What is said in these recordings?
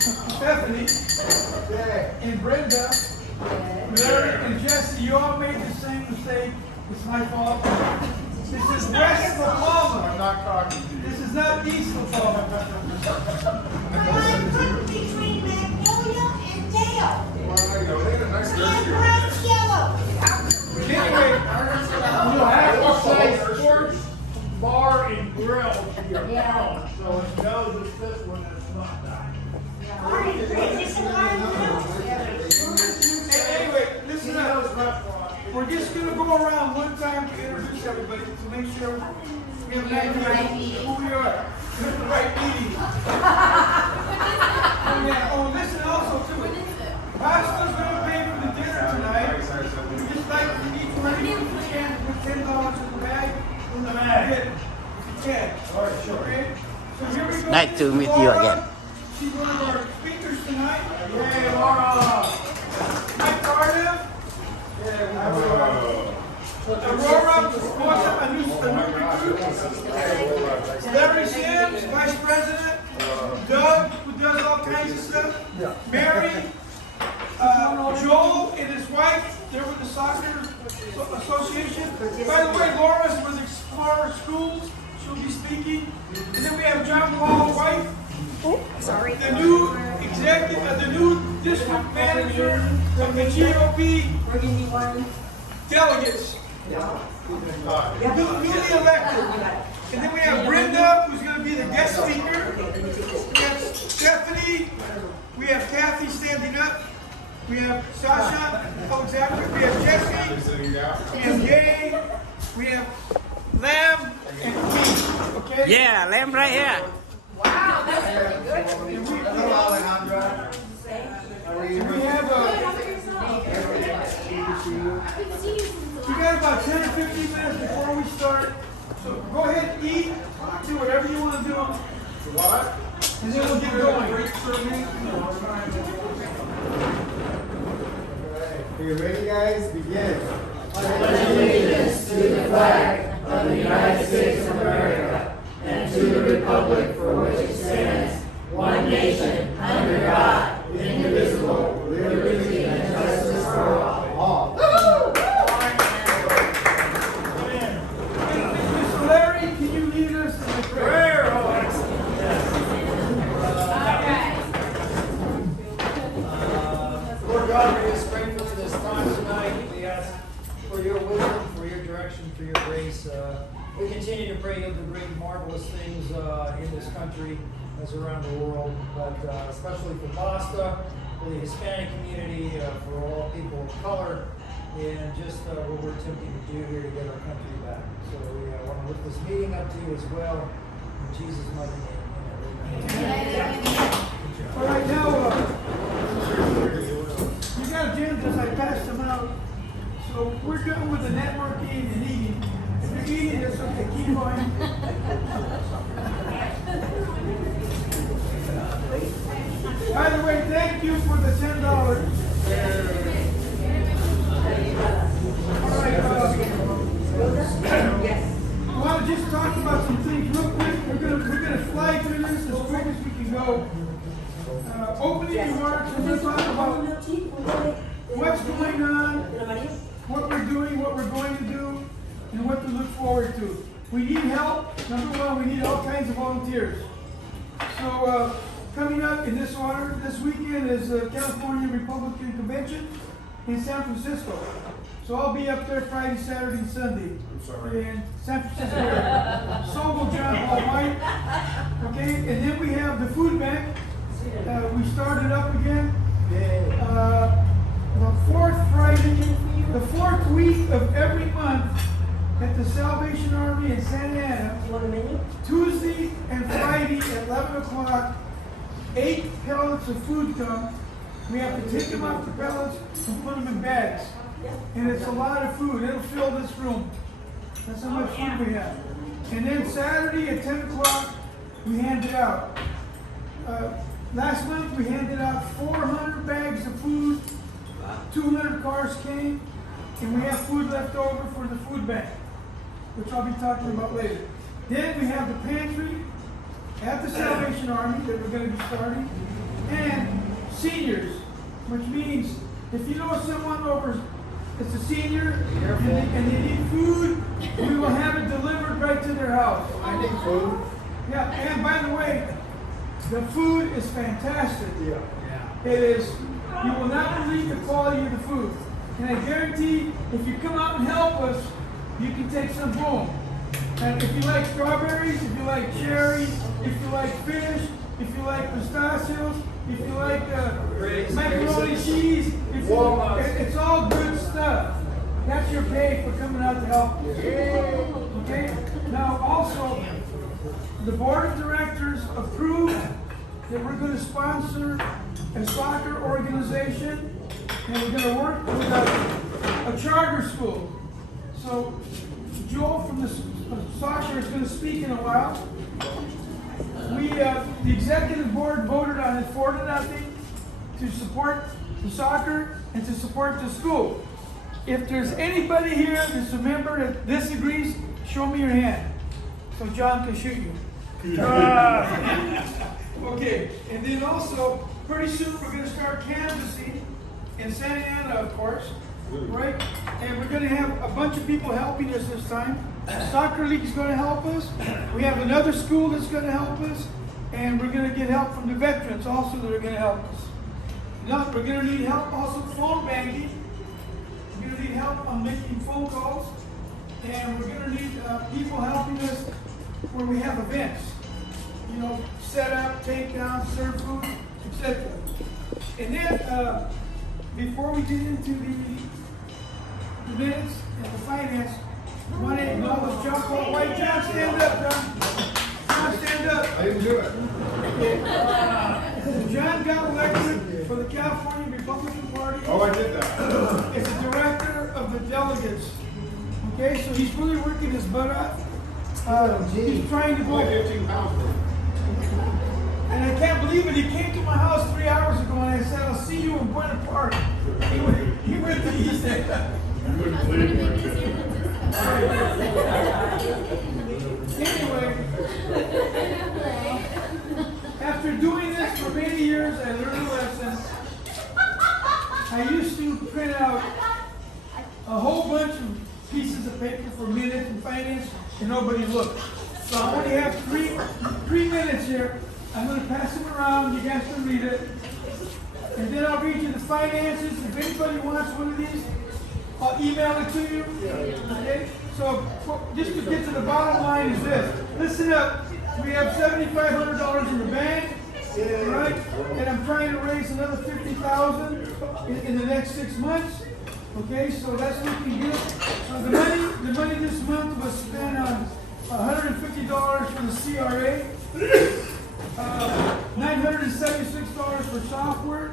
Stephanie, and Brenda, Larry, and Jesse, you all made the same mistake. It's my fault. This is West La Palma. I'm not talking to you. This is not East La Palma. I'm put between Magnolia and Dale. Well, there you go. Look at the nice And jersey. bright yellow. Anyway, You have to say sports bar and grill to your phone, so it knows it's this one and it's not that. Orange, it's an orange. anyway, listen up. We're just going to go around one time to introduce everybody to make sure we have an idea of who we are. We have the right meeting. Oh, listen also too. Basta's going to pay for the dinner tonight. We just like to eat for anything we can to put $10 in the bag. In the bag. If you can. All right, sure. Okay? So here we go. Nice to meet you again. She's one of our speakers tonight. Hey, Laura! Mike Cardiff. Aurora, a new recruit. Larry Sims, Vice President. Doug, who does all kinds of stuff. Mary, Joel and his wife, they're with the Soccer Association. By the way, Laura's with Explorer Schools. She'll be speaking. And then we have John Paul's wife. Sorry. The new executive, the new district manager of the GOP delegates. Newly elected. And then we have Brenda, who's going to be the guest speaker. We have Stephanie. We have Kathy standing up. We have Sasha, Alexander. We have Jesse. We have Jay. We have Lamb and me. Okay? Yeah, lamb right here. Wow, that's really good. We have we got about 10 or 15 minutes before we start. So go ahead and eat, do whatever you want to do. What? And then we'll get going. Are you ready, guys? Begin. Allegiance to the flag of the United States of America and to the republic for which it stands, one nation, under God, indivisible, with liberty and justice for all. Mr. Larry, can you lead us in the prayer? Lord God, we're just grateful for this time tonight. We ask for your wisdom, for your direction, for your grace. We continue to pray you'll do great and marvelous things in this country as around the world, but especially for BASTA, for the Hispanic community, for all people of color, and just what we're attempting to do here to get our country back. So we want to lift this meeting up to you as well. In Jesus' mighty name. Amen. All right, now, you got agendas, I passed them out. So we're done with the networking and eating. If you're eating, it's okay, keep going. By the way, thank you for the $10. All right, I want to just talk about some things real quick. We're gonna fly through this as quick as we can go. Opening remarks, we're gonna talk about what's going on, what we're doing, what we're going to do, and what to look forward to. We need help. Number one, we need all kinds of volunteers. So coming up in this order, this weekend is the California Republican Convention in San Francisco. So I'll be up there Friday, Saturday, and Sunday. In San Francisco area. So will John Paul White. Okay, and then we have the food bank. We started up again. The fourth Friday, the fourth week of every month at the Salvation Army in Santa Ana. Tuesday and Friday at 11 o'clock, 8 pallets of food come. We have to take them off the pallets and put them in bags. And it's a lot of food. It'll fill this room. That's how much food we have. And then Saturday at 10 o'clock, we hand it out. Last month we handed out 400 bags of food. 200 cars came. And we have food left over for the food bank, which I'll be talking about later. Then we have the pantry at the Salvation Army that we're going to be starting. and seniors, which means if you know someone over, it's a senior, and they need food, we will have it delivered right to their house. I need food. Yeah, and by the way, the food is fantastic. Yeah. It is, you will not believe the quality of the food. And I guarantee, if you come out and help us, you can take some home. And if you like strawberries, if you like cherry, if you like fish, if you like pistachios, if you like macaroni cheese, if you, it's all good stuff. That's your pay for coming out to help. Okay? Now also, the board of directors approved that we're going to sponsor a soccer organization, and we're going to work with a charter school. So Joel from the soccer is going to speak in a while. The executive board voted on it 4-0 to support the soccer and to support the school. If there's anybody here that's a member that disagrees, show me your hand so John can shoot you. Okay, and then also, pretty soon we're going to start canvassing in Santa Ana, of course, right? And we're going to have a bunch of people helping us this time. Soccer League is going to help us. We have another school that's going to help us. And we're going to get help from the veterans also that are going to help us. Now, we're going to need help also phone banking. We're going to need help on making phone calls. And we're going to need people helping us where we have events. You know, set up, take down, serve food, etc. And then, before we get into the minutes and the finance, I want to acknowledge John Paul White. John, stand up, John. John, stand up. I didn't do it. Okay. John got elected for the California Republican Party Oh, I did that. as the director of the delegates. Okay, so he's really working his butt off. He's trying to Only go. 15 pounds. And I can't believe it. He came to my house 3 hours ago and I said, I'll see you in Buena Park. He went to East End. You wouldn't believe it. Anyway, after doing this for many years, I learned a lesson. I used to print out a whole bunch of pieces of paper for minutes and finance, and nobody looked. So I only have three minutes here. I'm going to pass them around. You guys can read it. And then I'll read you the finances. If anybody wants one of these, I'll email it to you. Okay? So just to get to the bottom line is this. Listen up. We have $7,500 in the bank. Right? And I'm trying to raise another $50,000 in the next 6 months. Okay, so that's looking good. The money this month was spent on $150 for the CRA, $976 for software.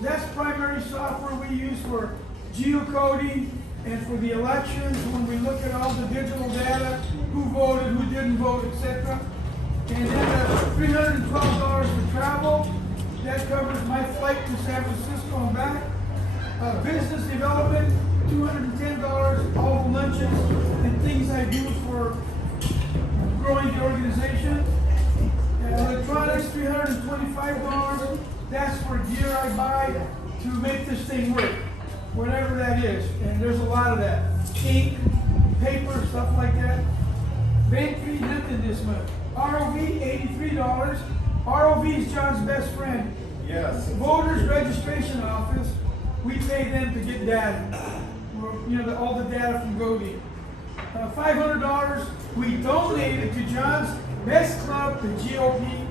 That's primary software we use for geocoding and for the elections when we look at all the digital data, who voted, who didn't vote, etc. And then $312 for travel. That covers my flight to San Francisco and back. Business development, $210, all the lunches and things I do for growing the organization. Electronics, $325. That's for gear I buy to make this thing work, whatever that is. And there's a lot of that. Ink, paper, stuff like that. Bank fee, nothing this month. ROV, $83. ROV is John's best friend. Yes. Voters Registration Office, we pay them to get data. You know, all the data from Godi. $500, we donated to John's best club, the GOP.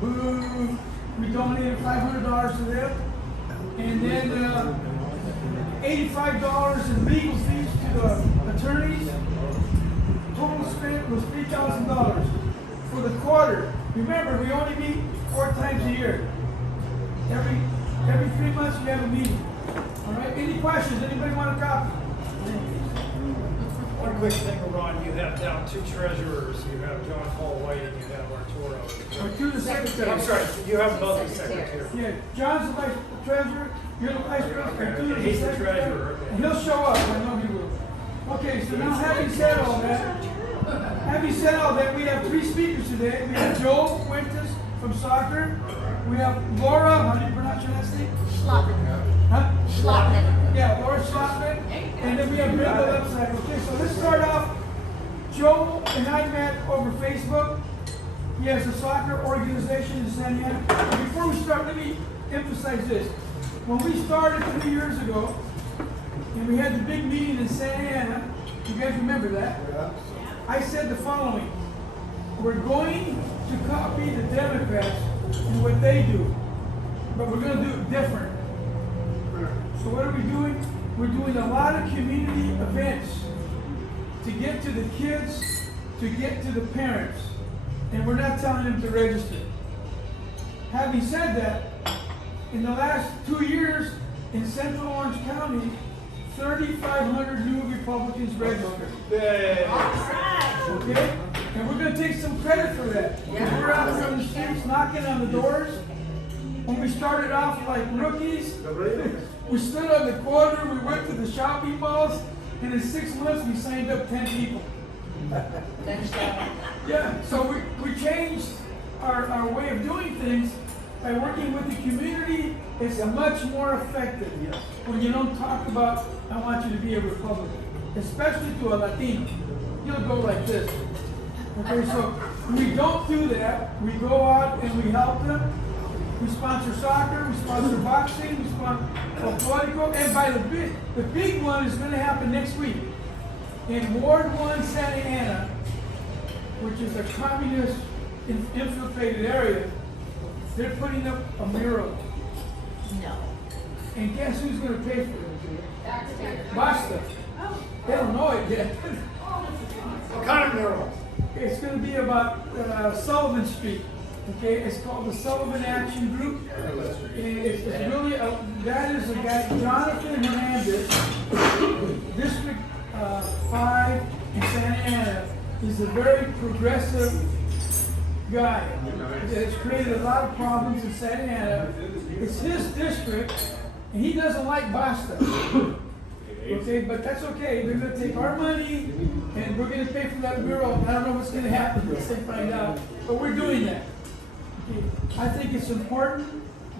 Boo! We donated $500 to them. And then $85 in legal fees to the attorneys. Total spent was $3,000 for the quarter. Remember, we only meet 4 times a year. Every 3 months we have a meeting. All right. Any questions? Anybody want a copy? One quick thing, Ron, you have down 2 treasurers. You have John Paul White and you have Arturo. Or to the secretary. I'm sorry, you have both the secretary. Yeah, John's the vice treasurer. You're the vice president. Okay, Tu's he's the secretary. treasurer, okay. And he'll show up. I know he will. Okay, so now having said all that, we have 3 speakers today. We have Joel Fuentes from soccer. We have Laura, how do you pronounce your last name? Schlappen. Huh? Schlappen. Yeah, Laura Schlottman. And then we have Brenda Lepsack. Okay, so let's start off. Joe and I met over Facebook. He has a soccer organization in Santa Ana. And before we start, let me emphasize this. When we started 3 years ago, and we had the big meeting in Santa Ana, you guys remember that? I said the following: we're going to copy the Democrats and what they do, but we're going to do it different. So what are we doing? We're doing a lot of community events to get to the kids, to get to the parents, and we're not telling them to register. Having said that, in the last 2 years in Central Orange County, 3,500 new Republicans registered. Okay? And we're going to take some credit for that. We're out there on the streets knocking on the doors. When we started off like rookies, we stood on the corner, we went to the shopping malls, and in 6 months we signed up 10 people. Yeah, so we changed our way of doing things by working with the community. It's much more effective when you don't talk about, I want you to be a Republican, especially to a Latino. You'll go like this. Okay, so we don't do that. We go out and we help them. We sponsor soccer, we sponsor boxing, we sponsor folklorico, and by the big one is going to happen next week. In Ward 1, Santa Ana, which is a communist infiltrated area, they're putting up a mural. No. And guess who's going to pay for it? BASTA. They don't know it yet. What kind of mural? It's going to be about Sullivan Street. Okay, it's called the Sullivan Action Group. It's really, that is a guy, Jonathan Hernandez, District 5 in Santa Ana, is a very progressive guy that has created a lot of problems in Santa Ana. It's his district, and he doesn't like BASTA. Okay, but that's okay. They're going to take our money, and we're going to pay for that mural. I don't know what's going to happen once they find out, but we're doing that. Okay. I think it's important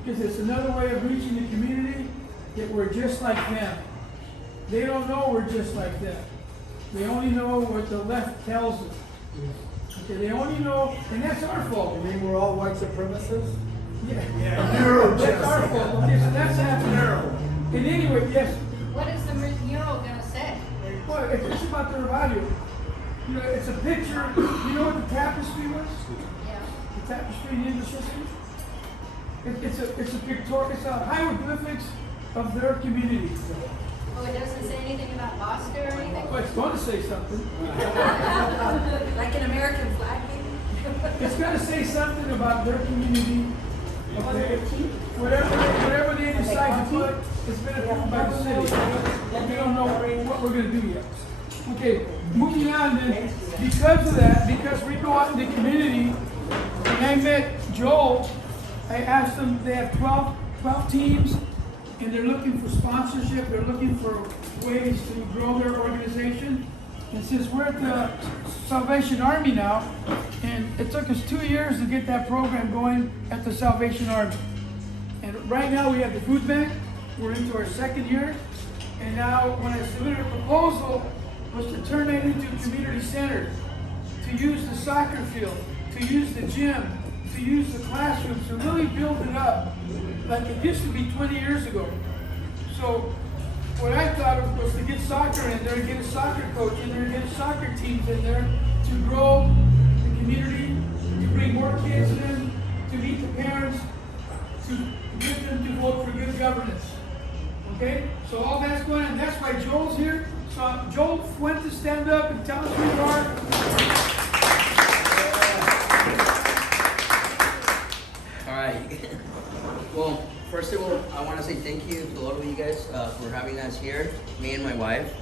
because it's another way of reaching the community that we're just like them. They don't know we're just like them. They only know what the left tells them. Okay, they only know, and that's our fault. You mean we're all white supremacists? Yeah. That's our fault. Okay, so that's happening. And anyway, yes. What is the mural gonna say? Well, it's about the revival. You know, it's a picture. You know what the tapestry was? Yeah. The tapestry in the English history? It's a pictorial. It's a hieroglyphics of their community. Oh, it doesn't say anything about BASTA or anything? Well, it's going to say something. Like an American flag, maybe? It's going to say something about their community. Okay. Whatever they decide to put, it's been approved by the city. We don't know what we're going to do yet. Okay, moving on then. Because of that, because we go out in the community, when I met Joel, I asked them, they have 12 teams, and they're looking for sponsorship. They're looking for ways to grow their organization. And since we're at the Salvation Army now, and it took us 2 years to get that program going at the Salvation Army. And right now we have the food bank. We're into our 2nd year. And now when I submitted a proposal was to turn it into a community center, to use the soccer field, to use the gym, to use the classrooms, to really build it up like it used to be 20 years ago. So what I thought of was to get soccer in there, get a soccer coach in there, get soccer teams in there to grow the community, to bring more kids in, to meet the parents, to get them to vote for good governance. Okay? So all that's going on. That's why Joel's here. So Joel went to stand up and tell us who you are. All right. Well, first of all, I want to say thank you to all of you guys for having us here, me and my wife.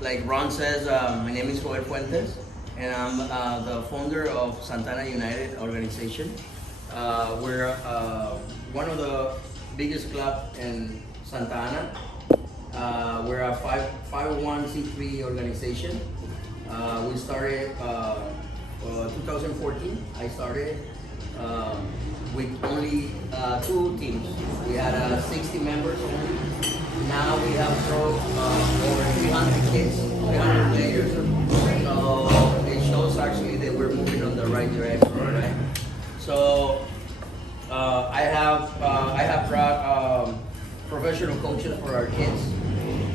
Like Ron says, my name is Joel Fuentes, and I'm the founder of Santana United organization. We're one of the biggest club in Santa Ana. We're a 501c3 organization. We started 2014, I started with only 2 teams. We had 60 members only. Now we have grown over 300 kids, 300 players. So it shows actually that we're moving on the right direction, right? So I have brought professional coaches for our kids,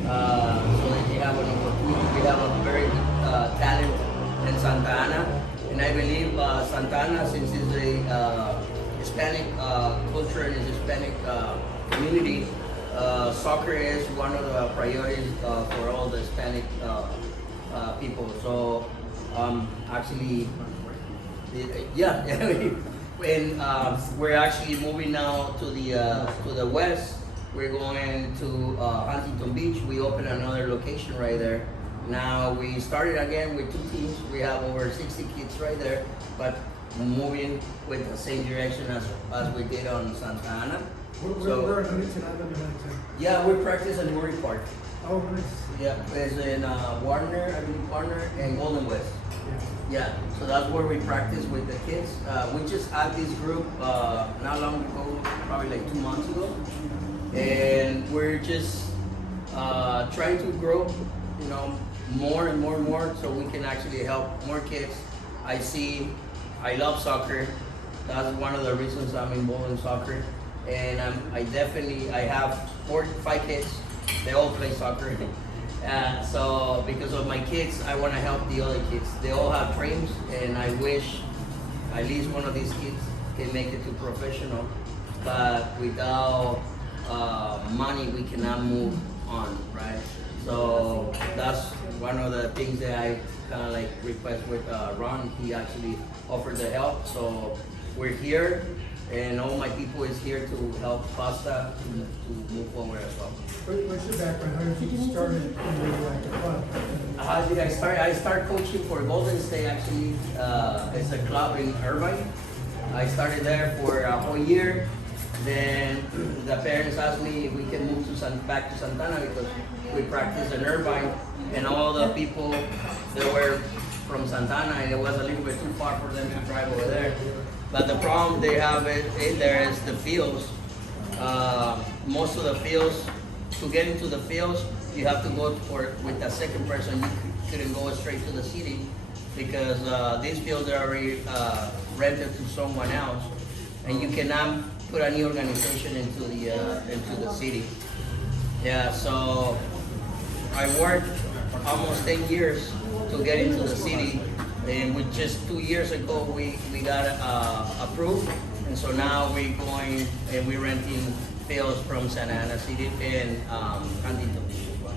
so that they have an opportunity. We have a very talent in Santa Ana, and I believe Santa Ana, since it's a Hispanic culture and Hispanic community, soccer is one of the priorities for all the Hispanic people. So actually, yeah, and we're actually moving now to the west. We're going to Huntington Beach. We opened another location right there. Now we started again with 2 teams. We have over 60 kids right there, but moving with the same direction as we did on Santa Ana. We're in Huntington. I live in Huntington. Yeah, we practice in Murray Park. Oh, nice. Yeah, it's in Warner, I believe Warner and Golden West. Yeah, so that's where we practice with the kids. We just had this group not long ago, probably like 2 months ago, and we're just trying to grow, you know, more and more and more, so we can actually help more kids. I love soccer. That's one of the reasons I'm involved in soccer, and I have 4 to 5 kids. They all play soccer. So because of my kids, I want to help the other kids. They all have dreams, and I wish at least one of these kids can make it to professional. But without money, we cannot move on, right? So that's one of the things that I kind of like request with Ron. He actually offered the help. So we're here, and all my people is here to help BASTA to move forward as well. What's your background? How did you start in the club? How did I start? I started coaching for Golden State actually. It's a club in Irvine. I started there for a whole year. Then the parents asked me if we can move back to Santana because we practice in Irvine, and all the people that were from Santana, and it was a little bit too far for them to drive over there. But the problem they have in there is the fields. Most of the fields, to get into the fields, you have to go with the second person. You couldn't go straight to the city because these fields are already rented to someone else, and you cannot put a new organization into the city. Yeah, so I worked almost 10 years to get into the city, and with just 2 years ago we got approved, and so now we're going and we're renting fields from Santa Ana City and Huntington Beach as well.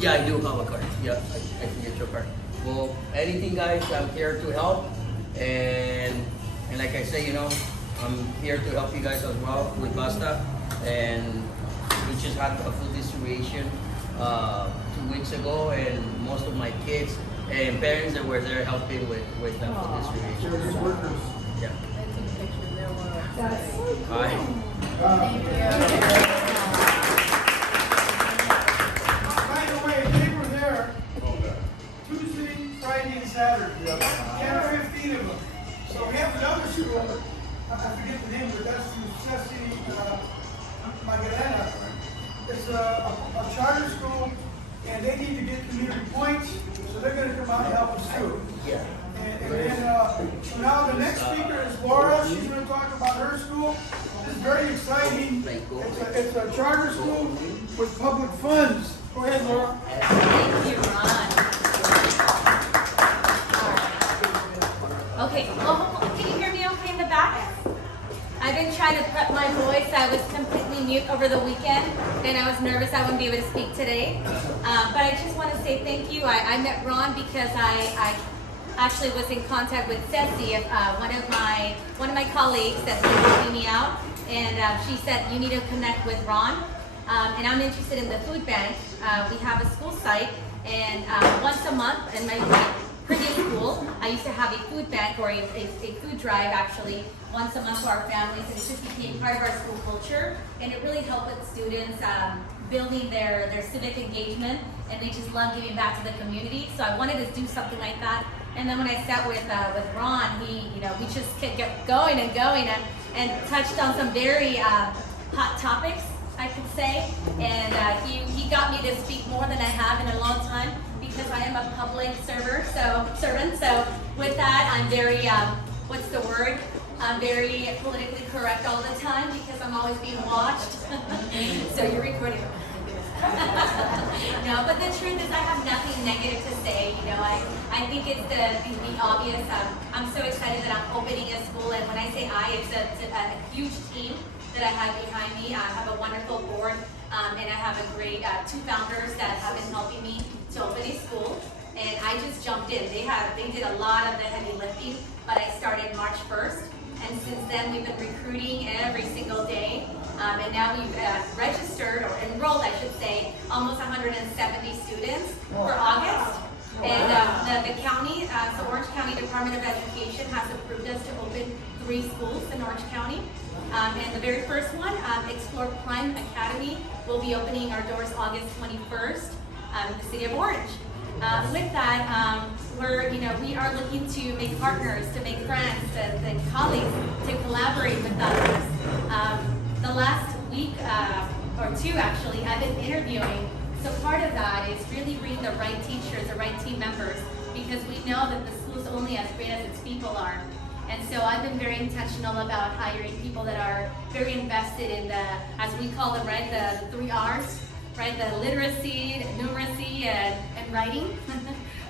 Yeah, I do have a card. Yeah, I can get your card. Well, anything guys, I'm here to help, and like I say, you know, I'm here to help you guys as well with BASTA, and we just had a food distribution 2 weeks ago, and most of my kids and parents that were there helping with the food distribution. They're good workers. Yeah. That's so cool. All right. By the way, they were there Tuesday, Friday, and Saturday. Yeah, 15 of them. So we have another school, I forget the name, but that's Necessity Magdalena. It's a charter school, and they need to get community points, so they're gonna come out and help us too. Yeah. And then, so now the next speaker is Laura. She's going to talk about her school. This is very exciting. It's a charter school with public funds. Go ahead, Laura. Thank you, Ron. Okay, well, can you hear me okay in the back? I've been trying to prep my voice. I was completely mute over the weekend, and I was nervous I wouldn't be able to speak today. But I just want to say thank you. I met Ron because I actually was in contact with Ceci, one of my colleagues that's been helping me out, and she said you need to connect with Ron. And I'm interested in the food bank. We have a school site, and once a month in my previous school, I used to have a food bank or a food drive actually once a month for our families, and it just became part of our school culture, and it really helped with students building their civic engagement, and they just love giving back to the community. So I wanted to do something like that. And then when I sat with Ron, we just kept going and touched on some very hot topics, I could say. And he got me to speak more than I have in a long time because I am a public servant. So with that, I'm very I'm very politically correct all the time because I'm always being watched. So you're recording. No, but the truth is I have nothing negative to say. I think it's the obvious. I'm so excited that I'm opening a school, and when I say it's a huge team that I have behind me. I have a wonderful board, and I have a great 2 founders that have been helping me to open a school. And I just jumped in. They did a lot of the heavy lifting, but I started March 1st. And since then, we've been recruiting every single day. And now we've registered, or enrolled, I should say, almost 170 students for August. And the county, so Orange County Department of Education has approved us to open 3 schools in Orange County. And the very first one, Explore Prime Academy, will be opening our doors August 21st in the city of Orange. With that, we are looking to make partners, to make friends, and colleagues, to collaborate with others. The last week or 2, actually, I've been interviewing. So part of that is really bringing the right teachers, the right team members, because we know that the school is only as great as its people are. And so I've been very intentional about hiring people that are very invested in the, as we call them, right, the 3 R's. Right, the literacy, numeracy, and writing,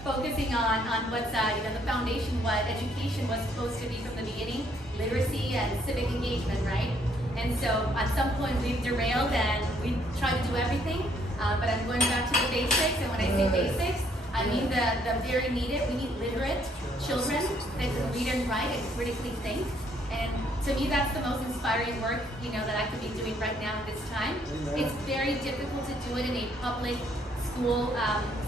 focusing on what's the foundation, what education was supposed to be from the beginning, literacy and civic engagement, right? And so at some point we've derailed and we tried to do everything, but I'm going back to the basics. And when I say basics, I mean the very needed. We need literate children that can read and write and critically think. And to me, that's the most inspiring work, that I could be doing right now at this time. It's very difficult to do it in a public school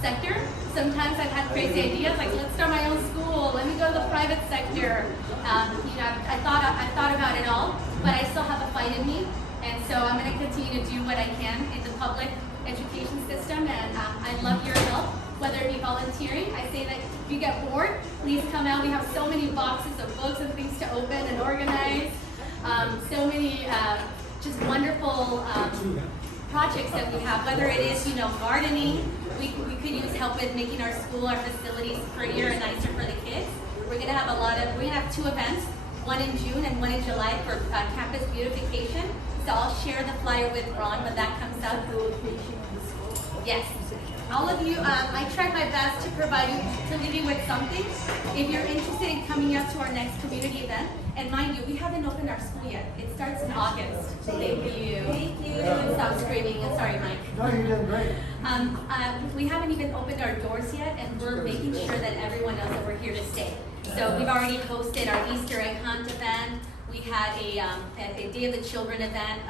sector. Sometimes I've had crazy ideas, like let's start my own school, let me go to the private sector. I thought about it all, but I still have a fight in me. And so I'm going to continue to do what I can in the public education system, and I love your help, whether it be volunteering. I say that if you get bored, please come out. We have so many boxes of books and things to open and organize. So many just wonderful projects that we have, whether it is, gardening. We could use help with making our school, our facilities prettier and nicer for the kids. We're going to have 2 events, one in June and one in July for campus beautification. So I'll share the flyer with Ron when that comes out. Yes. All of you, I tried my best to leave you with something. If you're interested in coming out to our next community event, and mind you, we haven't opened our school yet. It starts in August. Thank you. Thank you. Stop screaming. I'm sorry, Mike. No, you're doing great. We haven't even opened our doors yet, and we're making sure that everyone knows that we're here to stay. So we've already hosted our Easter egg hunt event. We had a Day of the Children event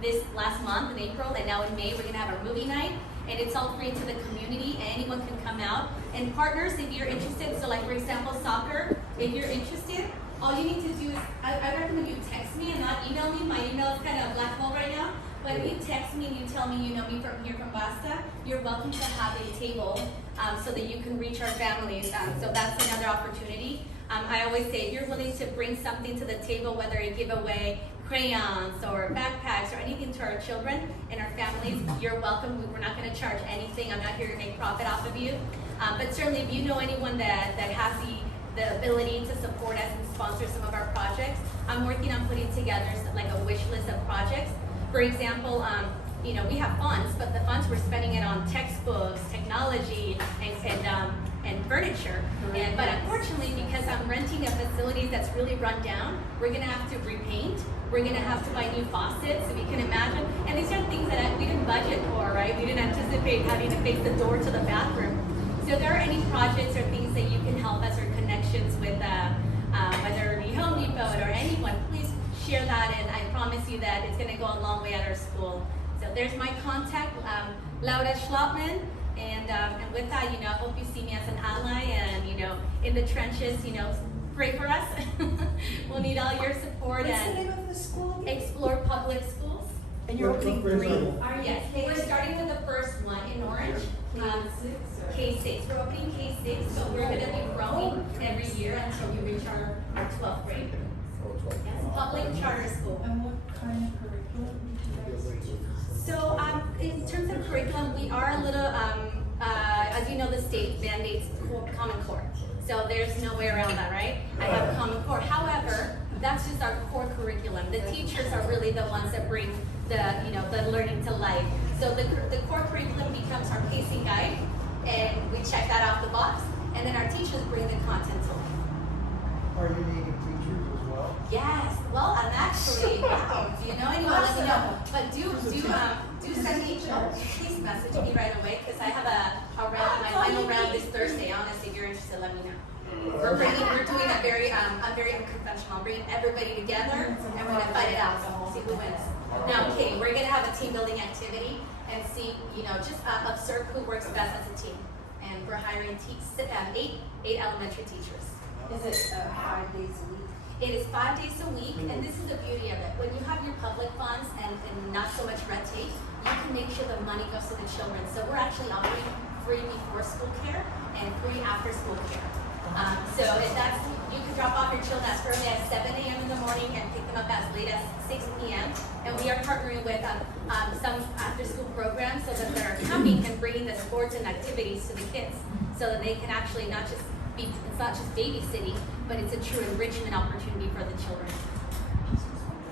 this last month in April, and now in May we're going to have our movie night. And it's all free to the community. Anyone can come out. And partners, if you're interested, so like for example, soccer, if you're interested, all you need to do is, I recommend you text me and not email me. My email is kind of a black hole right now. But if you text me and you tell me you know me from here from BASTA, you're welcome to have a table so that you can reach our families. So that's another opportunity. I always say, if you're willing to bring something to the table, whether you give away crayons or backpacks or anything to our children and our families, you're welcome. We're not going to charge anything. I'm not here to make profit off of you. But certainly if you know anyone that has the ability to support us and sponsor some of our projects, I'm working on putting together like a wish list of projects. For example, we have funds, but the funds we're spending it on textbooks, technology, and furniture. But unfortunately, because I'm renting a facility that's really run down, we're going to have to repaint. We're going to have to buy new faucets, so we can imagine. And these are things that we didn't budget for, right? We didn't anticipate having to face the door to the bathroom. So if there are any projects or things that you can help us or connections with, whether it be Home Depot or anyone, please share that, and I promise you that it's going to go a long way at our school. So there's my contact, Laura Schlotman. And with that, I hope you see me as an ally, and in the trenches, pray for us. We'll need all your support. What's the name of the school again? Explore Public Schools. And you're opening three. Yes, we're starting with the first one in Orange. K6. We're opening K6, so we're going to be growing every year until we reach our 12th grade. Yes, public charter school. And what kind of curriculum do you guys teach? So in terms of curriculum, we are a little, as you know, the state mandates Common Core. So there's no way around that, right? I have Common Core. However, that's just our core curriculum. The teachers are really the ones that bring the learning to life. So the core curriculum becomes our pacing guide, and we check that off the box, and then our teachers bring the content to life. Are you needing teachers as well? Yes. Well, I'm actually. Do you know anyone? Let me know. But do send me. Please message me right away because I have a round. My final round this Thursday. Honestly, if you're interested, let me know. We're doing a very unconventional. I'm bringing everybody together, and we're gonna fight it out. So we'll see who wins. Now, okay, we're gonna have a team building activity and see, just observe who works best as a team. And we're hiring eight elementary teachers. Is it 5 days a week? It is 5 days a week, and this is the beauty of it. When you have your public funds and not so much red tape, you can make sure the money goes to the children. So we're actually offering free before school care and free after school care. So if you can drop off your children as early as 7 a.m. in the morning and pick them up as late as 6 p.m. And we are partnering with some after-school programs so that they're coming and bringing the sports and activities to the kids, so that they can actually it's not just babysitting, but it's a true enrichment opportunity for the children.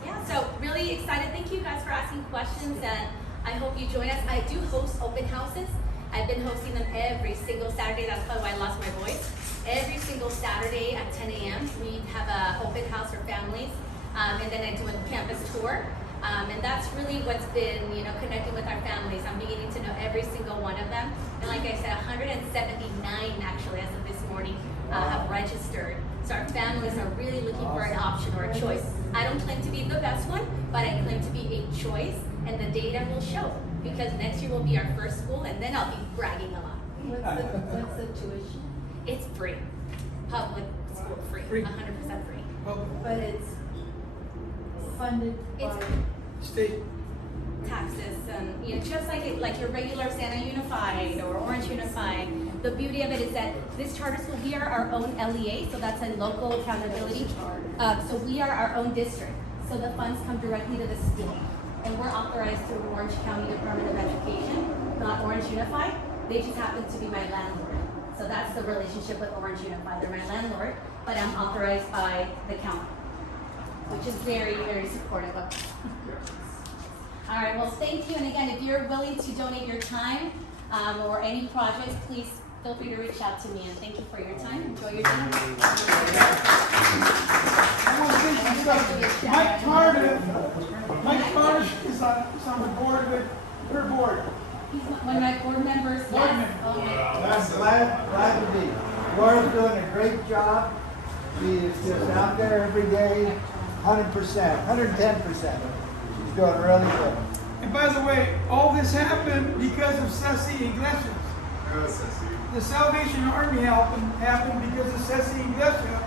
Yeah, so really excited. Thank you guys for asking questions, and I hope you join us. I do host open houses. I've been hosting them every single Saturday. That's probably why I lost my voice. Every single Saturday at 10 a.m. we have an open house for families, and then I do a campus tour. And that's really what's been, connecting with our families. I'm beginning to know every single one of them. And like I said, 179 actually, as of this morning, have registered. So our families are really looking for an option or a choice. I don't claim to be the best one, but I claim to be a choice, and the data will show. Because next year will be our first school, and then I'll be bragging a lot. What's the tuition? It's free. Public school free. 100% free. But it's funded by It's State. taxes, and just like your regular Santa Unified or Orange Unified. The beauty of it is that this charter school, we are our own LEA, so that's a local accountability. So we are our own district. So the funds come directly to the school, and we're authorized through Orange County Department of Education, not Orange Unified. They just happen to be my landlord. So that's the relationship with Orange Unified. They're my landlord, but I'm authorized by the county, which is very, very supportive of us. All right, well, thank you. And again, if you're willing to donate your time or any projects, please feel free to reach out to me. And thank you for your time. Enjoy your dinner. I want to thank you something. Mike Carter is on the board with her board. He's one of my board members. Board Yes. member. Okay. I'm glad to be. Laura's doing a great job. She is just out there every day, 100%, 110%. She's doing really good. And by the way, all this happened because of Ceci Iglesias. The Salvation Army happened because of Ceci Iglesias.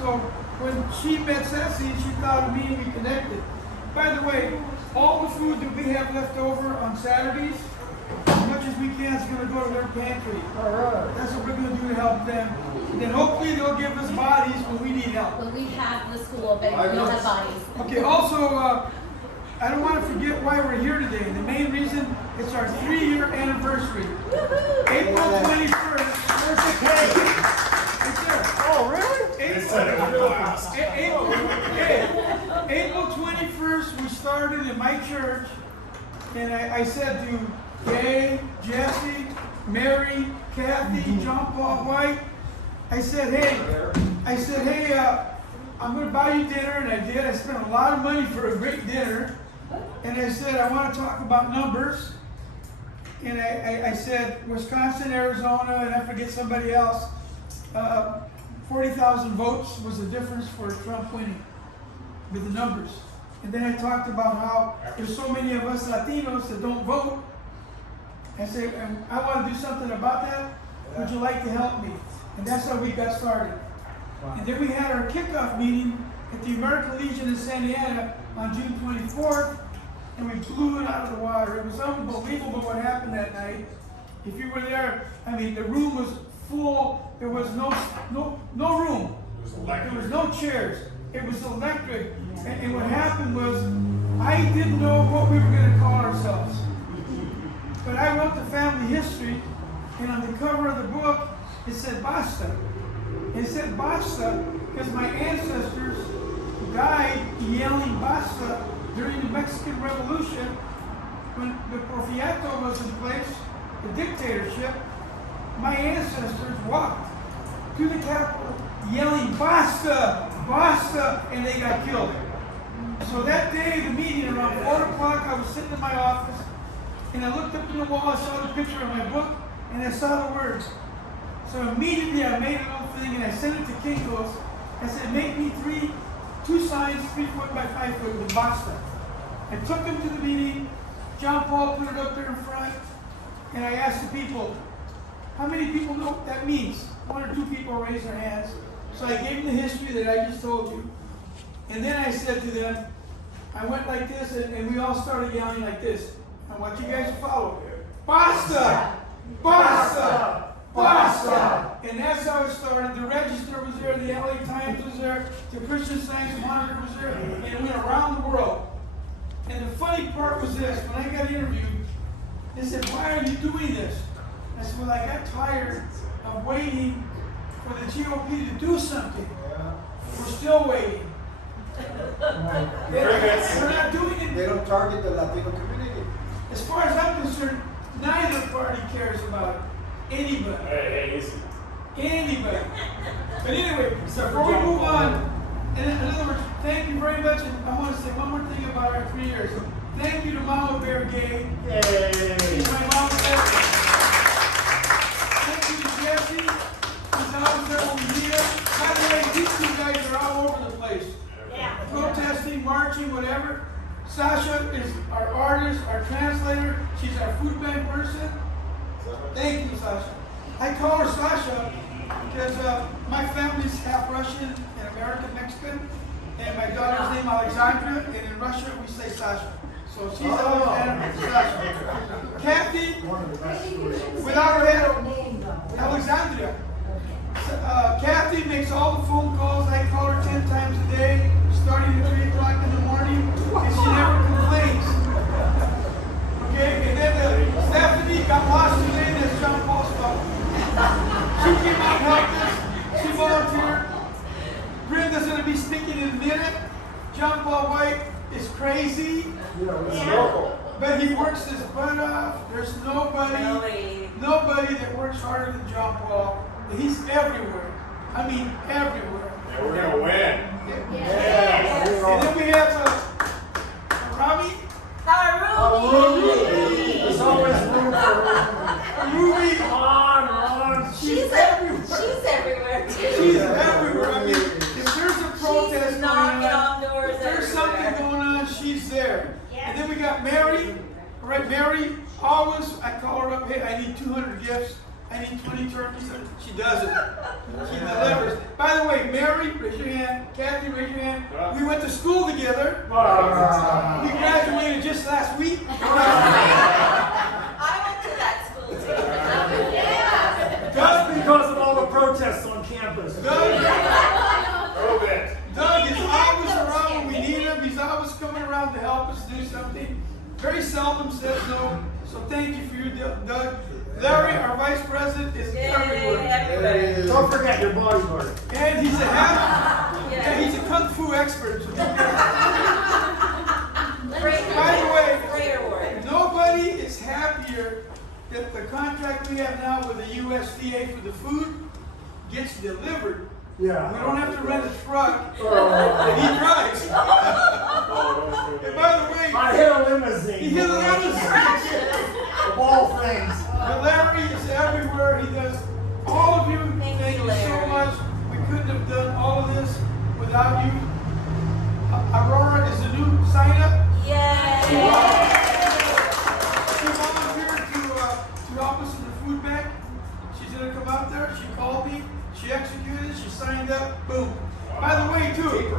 So when she met Ceci, she thought of me and we connected. By the way, all the food that we have left over on Saturdays, as much as we can, is going to go to their pantry. All right. That's what we're going to do to help them. And then hopefully they'll give us bodies when we need help. But we have the school open. We don't have bodies. Okay, also, I don't want to forget why we're here today. The main reason, it's our 3-year anniversary. April 21st. Where's the cake? Right there. Oh, really? They said it was last. April 21st, we started in my church, and I said to Jay, Jesse, Mary, Kathy, John Paul White, I said, hey, I'm going to buy you dinner, and I did. I spent a lot of money for a great dinner, and I said, I want to talk about numbers, and I said, Wisconsin, Arizona, and I forget somebody else, 40,000 votes was the difference for Trump winning with the numbers. And then I talked about how there's so many of us Latinos that don't vote. I said, I want to do something about that. Would you like to help me? And that's how we got started. Wow. And then we had our kickoff meeting at the American Legion in Santa Ana on June 24th. and we blew it out of the water. It was unbelievable what happened that night. If you were there, I mean, the room was full. There was no room. There was no chairs. It was electric. And what happened was, I didn't know what we were going to call ourselves. But I wrote the family history, and on the cover of the book, it said BASTA. It said BASTA because my ancestors died yelling BASTA during the Mexican Revolution when the Porfiriato was in place, the dictatorship. My ancestors walked to the Capitol yelling BASTA, BASTA, and they got killed. So that day, the meeting around 4 o'clock, I was sitting in my office, and I looked up in the wall, I saw the picture of my book, and I saw the words. So immediately I made a little thing, and I sent it to Keno. I said, make me two signs, 3 foot by 5 foot with BASTA. I took them to the meeting. John Paul put it up there in front, and I asked the people, how many people know what that means? 1 or 2 people raised their hands. So I gave them the history that I just told you. And then I said to them, I went like this, and we all started yelling like this. I want you guys to follow. BASTA! BASTA! BASTA! And that's how it started. The Register was there, the LA Times was there, the Christian Science Monitor was there, and it went around the world. And the funny part was this, when I got interviewed, they said, why are you doing this? I said, well, I got tired of waiting for the GOP to do something. We're still waiting. They're not doing it. They don't target the Latino community. As far as I'm concerned, neither party cares about anybody. Hey, easy. Anybody. But anyway, so before we move on, and in other words, thank you very much. And I want to say one more thing about our 3 years. Thank you to Mama Bear Gay. She's my mom. Thank you to Jesse. She's always there when we need her. By the way, these 2 guys are all over the place. Protesting, marching, whatever. Sasha is our artist, our translator. She's our food bank person. Thank you, Sasha. I call her Sasha because my family's half Russian and American Mexican, and my daughter's name Alexandra, and in Russia we say Sasha. So she's Alexandra, Sasha. Kathy, without her head, Alexandria. Kathy makes all the phone calls. I call her 10 times a day, starting at 3 o'clock in the morning, and she never complains. Okay, and then Stephanie got lost today, that's John Paul's fault. She came out and helped us. She volunteered. Brenda's going to be speaking in a minute. John Paul White is crazy. But he works his butt off. There's nobody that works harder than John Paul. He's everywhere. I mean, everywhere. Yeah, we're gonna win. And then we have Rami. There's always room for Ruby. She's everywhere. She's everywhere. I mean, if there's a protest going on, doors if there's something going on, she's there. And then we got Mary. Right, Mary, always, I call her up, hey, I need 200 gifts. I need 20 turkeys. She does it. She delivers. By the way, Mary, raise your hand. Kathy, raise your hand. We went to school together. We graduated just last week. I went to that school too. Yeah. Just because of all the protests on campus. Doug is always around when we need him. He's always coming around to help us do something. Very seldom says no. So thank you for your Doug. Larry, our vice president, is everywhere. Don't forget your bodyguard. And he's he's a kung fu expert. So by the way, nobody is happier that the contract we have now with the USDA for the food gets delivered. Yeah. We don't have to rent a truck and he drives. And by the way, I hit a limousine. he hit a limousine. Of all things. But Larry is everywhere. He does all of you. Thank you so much. We couldn't have done all of this without you. Aurora is the new sign-up. Yay! She volunteered to help us in the food bank. She's going to come out there. She called me. She executed. She signed up. Boom. By the way, too,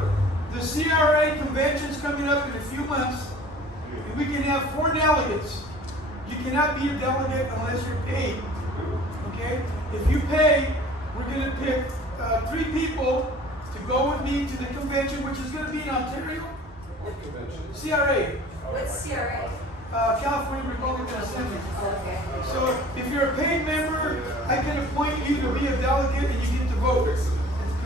the CRA convention's coming up in a few months. We can have 4 delegates. You cannot be a delegate unless you're paid. Okay? If you pay, we're going to pick 3 people to go with me to the convention, which is going to be in Ontario. What convention? CRA, What's CRA? California Republican Assembly. Okay. So if you're a paid member, I can appoint you to be a delegate and you get to vote at the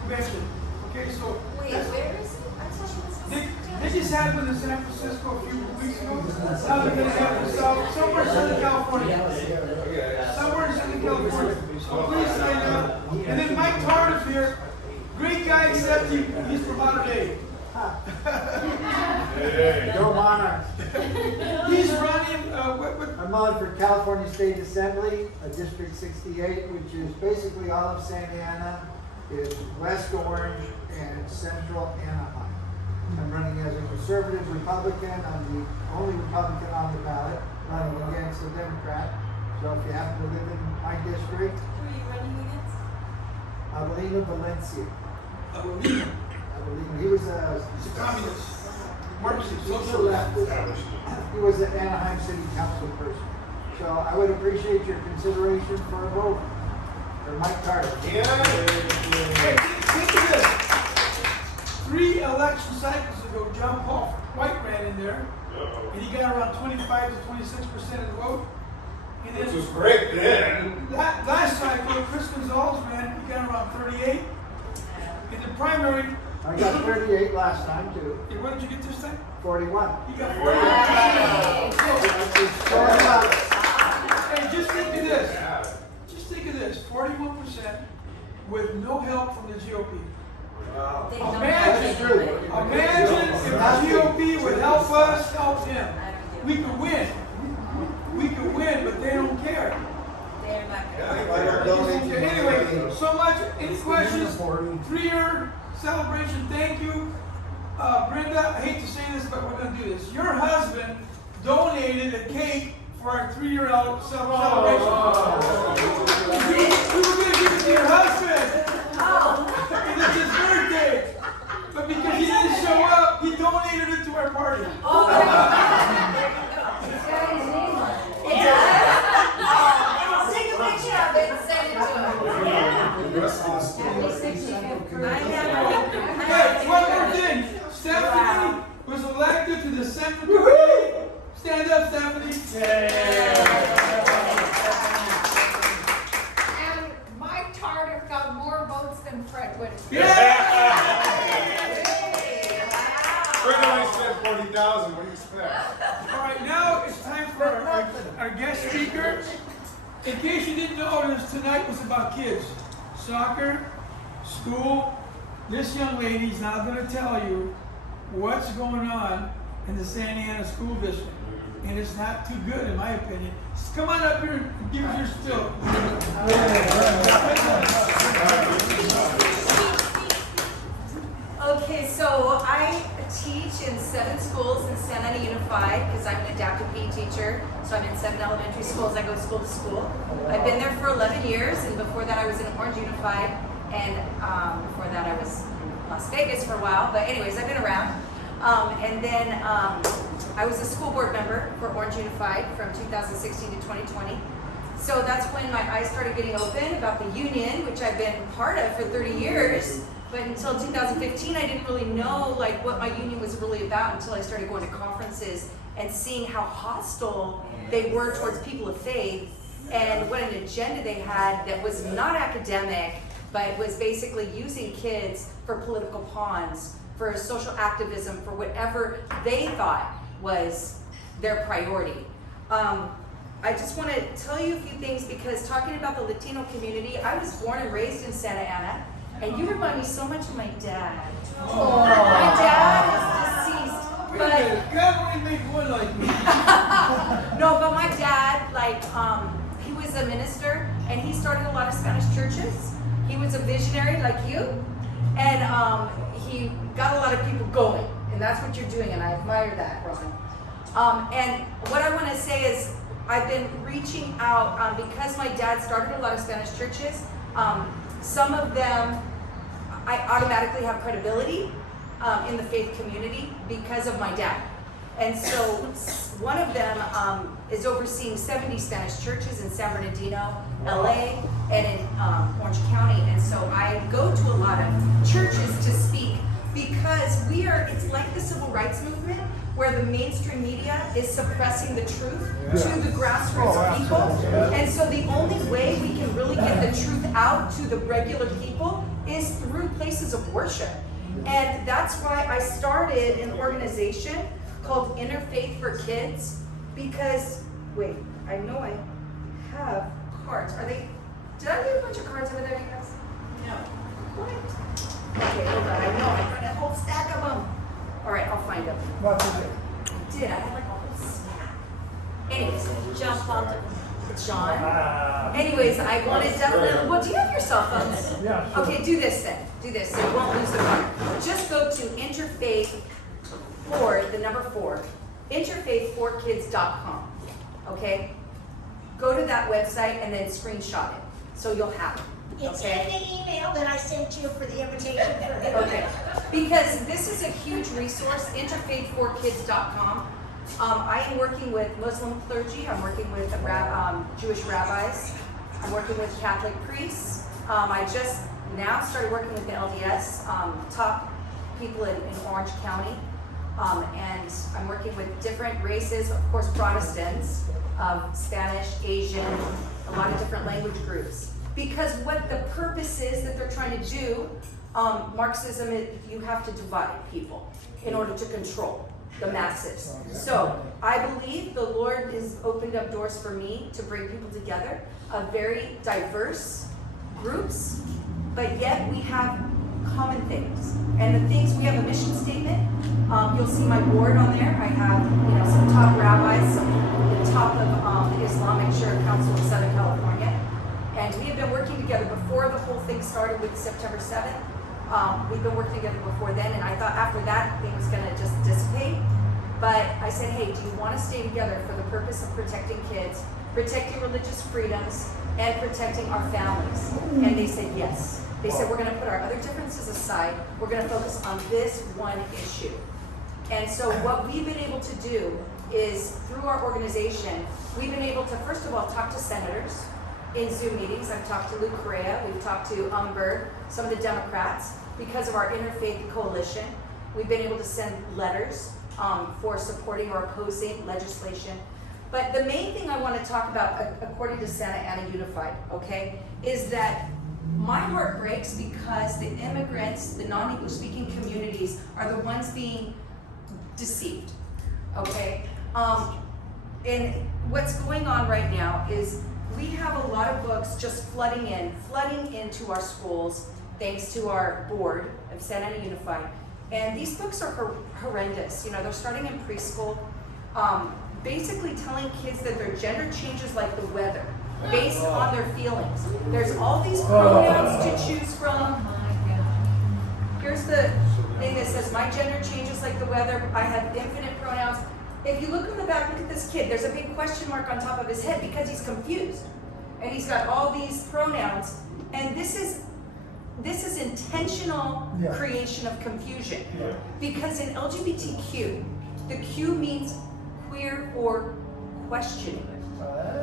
convention. Okay, so Wait, where is it? I thought you was they just happened in San Francisco a few weeks ago. Now they're going to have it somewhere in Southern California. Okay. Somewhere in Southern California. So please sign up. And then Mike Tardif here, great guy, except he's from Monterey Day. Hey. Go Monarchs. He's running, I'm on for California State Assembly, District 68, which is basically all of Santa Ana, is West Orange and Central Anaheim. I'm running as a conservative Republican. I'm the only Republican on the ballot, running against a Democrat. So if you happen to live in my district, Who are you running against? Avelino Valencia. William. He was a He's a communist. Marxist, social socialist. leftist. He was an Anaheim City Council person. So I would appreciate your consideration for a vote for Mike Carter. Hey, think of this. 3 election cycles ago, John Paul White ran in there, and he got around 25 to 26% of the vote. And Which then was great then. last cycle, Chris Gonzalez ran, he got around 38. In the primary, I got 38 last time too. hey, what did you get this time? 41. You got 41. So, hey, just think of this. Just think of this, 41% with no help from the GOP. Wow. They don't Imagine, have anybody. imagine if the GOP would help us, help him. We could win. We could win, but they don't care. They're not Yeah, gonna. Anyway, so much. Any questions? 3-year celebration. Thank you. Brenda, I hate to say this, but we're going to do this. Your husband donated a cake for our 3-year celebration. We were going to give it to your husband. And it's his birthday. But because he didn't show up, he donated it to our party. Oh, there you go. It does? Oh, take a picture of it and send it to him. Hey, one more thing. Stephanie was elected to the Senate Committee. Stand up, Stephanie. And Mike Tarter got more votes than Fred Whitaker. Fred only said 40,000. What do you expect? All right, now it's time for our guest speaker. In case you didn't notice, tonight was about kids. Soccer, school. This young lady's now going to tell you what's going on in the Santa Ana School District. And it's not too good, in my opinion. Just come on up here and give us your spill. Okay, so I teach in 7 schools in Santa Ana Unified because I'm an adaptive PE teacher. So I'm in 7 elementary schools. I go school to school. I've been there for 11 years, and before that I was in Orange Unified, and before that I was in Las Vegas for a while. But anyways, I've been around. And then I was a school board member for Orange Unified from 2016 to 2020. So that's when my eyes started getting open about the union, which I've been part of for 30 years. But until 2015, I didn't really know like what my union was really about until I started going to conferences and seeing how hostile they were towards people of faith and what an agenda they had that was not academic, but was basically using kids for political pawns, for social activism, for whatever they thought was their priority. I just want to tell you a few things because talking about the Latino community, I was born and raised in Santa Ana, and you remind me so much of my dad. Oh. My dad is deceased, Wait a minute, but God only make one like me. no, but my dad, like, he was a minister, and he started a lot of Spanish churches. He was a visionary like you, and he got a lot of people going, and that's what you're doing, and I admire that, Ron. And what I want to say is, I've been reaching out because my dad started a lot of Spanish churches. Some of them, I automatically have credibility in the faith community because of my dad. And so one of them is overseeing 70 Spanish churches in San Bernardino, LA, and in Orange County. And so I go to a lot of churches to speak because it's like the civil rights movement where the mainstream media is suppressing the truth to the grassroots people. And so the only way we can really get the truth out to the regular people is through places of worship. And that's why I started an organization called Interfaith for Kids, because, wait, I know I have cards. Did I leave a bunch of cards over there, you guys? No. What? Okay, hold on, I know, I got a whole stack of them. All right, I'll find them. What is it? I did, I had like a whole stack. Anyways, John Paul. John. Anyways, I wanted definitely, well, do you have your cell phones? Yeah, sure. Okay, do this then, do this, so you won't lose the card. Just go to Interfaith 4, the number 4, interfaith4kids.com, okay? Go to that website and then screenshot it, so you'll have it. It's Okay. in the email that I sent you for the invitation for Okay, because this is a huge resource, interfaith4kids.com. I am working with Muslim clergy, I'm working with Jewish rabbis, I'm working with Catholic priests. I just now started working with the LDS, top people in Orange County. And I'm working with different races, of course Protestants, Spanish, Asian, a lot of different language groups. Because what the purpose is that they're trying to do, Marxism, you have to divide people in order to control the masses. So I believe the Lord has opened up doors for me to bring people together of very diverse groups, but yet we have common things. And the things, we have a mission statement. You'll see my board on there. I have, some top rabbis, the top of the Islamic Sheriff Council in Southern California. And we have been working together before the whole thing started with September 7th. We've been working together before then, and I thought after that thing was gonna just dissipate. But I said, hey, do you wanna stay together for the purpose of protecting kids, protecting religious freedoms, and protecting our families? And they said yes. They said, we're gonna put our other differences aside, we're gonna focus on this one issue. And so what we've been able to do is, through our organization, we've been able to, first of all, talk to senators in Zoom meetings. I've talked to Luke Correa, we've talked to Umberg, some of the Democrats, because of our Interfaith Coalition. We've been able to send letters for supporting or opposing legislation. But the main thing I want to talk about, according to Santa Ana Unified, okay, is that my heart breaks because the immigrants, the non-English speaking communities, are the ones being deceived, okay? And what's going on right now is we have a lot of books just flooding into our schools, thanks to our board of Santa Ana Unified. And these books are horrendous. They're starting in preschool, basically telling kids that their gender changes like the weather, based on their feelings. There's all these pronouns to choose from. Here's the thing that says, my gender changes like the weather, I have infinite pronouns. If you look in the back, look at this kid, there's a big question mark on top of his head because he's confused. And he's got all these pronouns, and this is intentional creation of confusion. Because in LGBTQ, the Q means queer or questioning.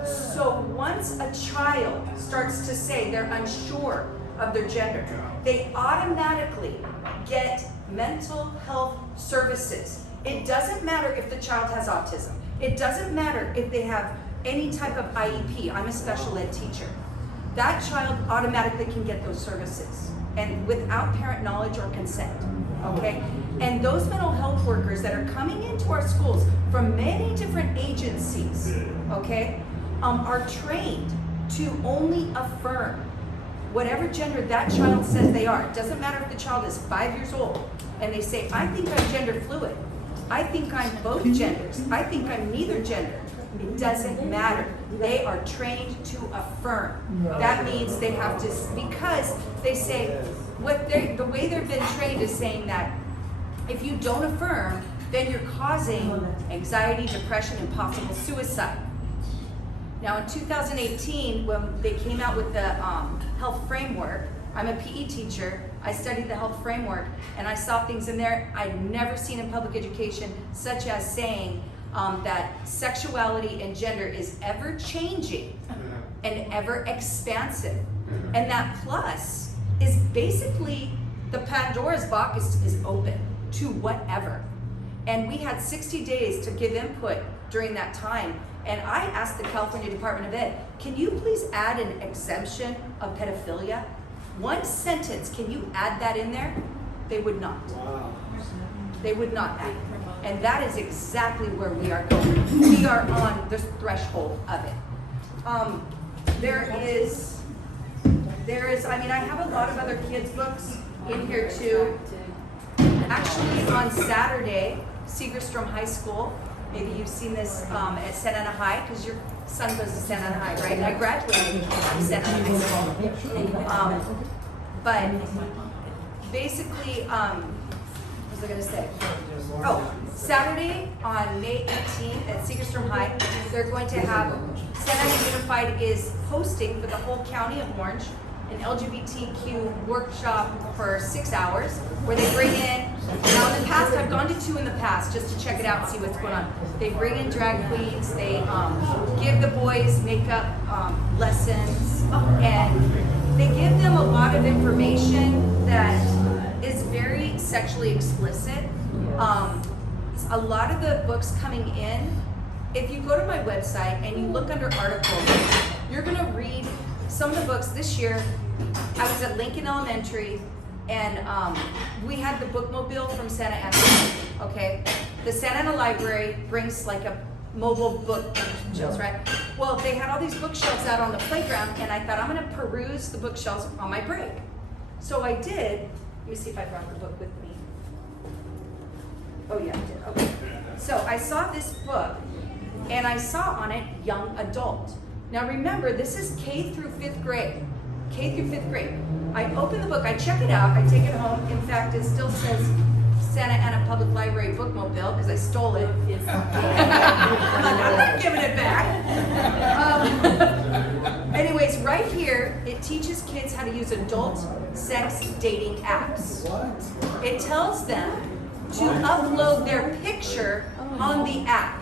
So once a child starts to say they're unsure of their gender, they automatically get mental health services. It doesn't matter if the child has autism. It doesn't matter if they have any type of IEP. I'm a special ed teacher. That child automatically can get those services, and without parent knowledge or consent, okay? And those mental health workers that are coming into our schools from many different agencies, okay, are trained to only affirm whatever gender that child says they are. It doesn't matter if the child is 5 years old and they say, I think I'm gender fluid. I think I'm both genders. I think I'm neither gender. It doesn't matter. They are trained to affirm. That means they have to, because they say, the way they've been trained is saying that if you don't affirm, then you're causing anxiety, depression, and possible suicide. Now in 2018, when they came out with the health framework, I'm a PE teacher, I studied the health framework, and I saw things in there I'd never seen in public education, such as saying that sexuality and gender is ever changing and ever expansive. And that plus is basically the Pandora's box is open to whatever. And we had 60 days to give input during that time. And I asked the California Department of Ed, can you please add an exemption of pedophilia? One sentence, can you add that in there? They would not. Wow. They would not add it. And that is exactly where we are going. We are on the threshold of it. There is, I mean, I have a lot of other kids' books in here too. Actually, on Saturday, Segerstrom High School, maybe you've seen this at Santa Ana High, because your son goes to Santa Ana High, right? I graduated from Santa Ana High School. But basically, what was I going to say? Oh, Saturday on May 18th at Segerstrom High, they're going to have, Santa Ana Unified is hosting for the whole county of Orange an LGBTQ workshop for 6 hours where they bring in, now in the past, I've gone to 2 in the past just to check it out and see what's going on. They bring in drag queens, they give the boys makeup lessons, and they give them a lot of information that is very sexually explicit. A lot of the books coming in, if you go to my website and you look under articles, you're gonna read some of the books. This year, I was at Lincoln Elementary, and we had the bookmobile from Santa Ana, okay? The Santa Ana Library brings like a mobile bookshelves, right? Well, they had all these bookshelves out on the playground, and I thought, I'm gonna peruse the bookshelves on my break. So I did. Let me see if I brought the book with me. Oh yeah, I did, okay. So I saw this book, and I saw on it, young adult. Now remember, this is K through 5th grade. K through 5th grade. I open the book, I check it out, I take it home. In fact, it still says Santa Ana Public Library bookmobile because I stole it. I'm not giving it back. Anyways, right here, it teaches kids how to use adult sex dating apps. What? It tells them to upload their picture on the app.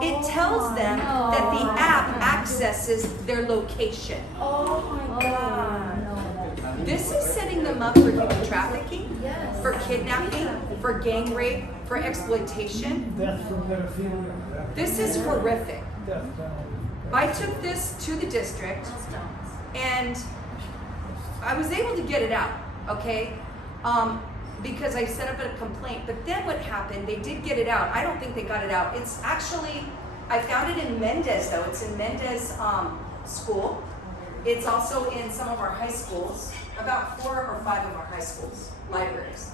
It tells them that the app accesses their location. Oh my God. This is setting them up for human trafficking, for kidnapping, for gang rape, for exploitation. Death from pedophilia. This is horrific. Death penalty. I took this to the district and I was able to get it out, okay? Because I set up a complaint, but then what happened, they did get it out. I don't think they got it out. It's actually, I found it in Mendez though. It's in Mendez school. It's also in some of our high schools, about 4 or 5 of our high schools, libraries.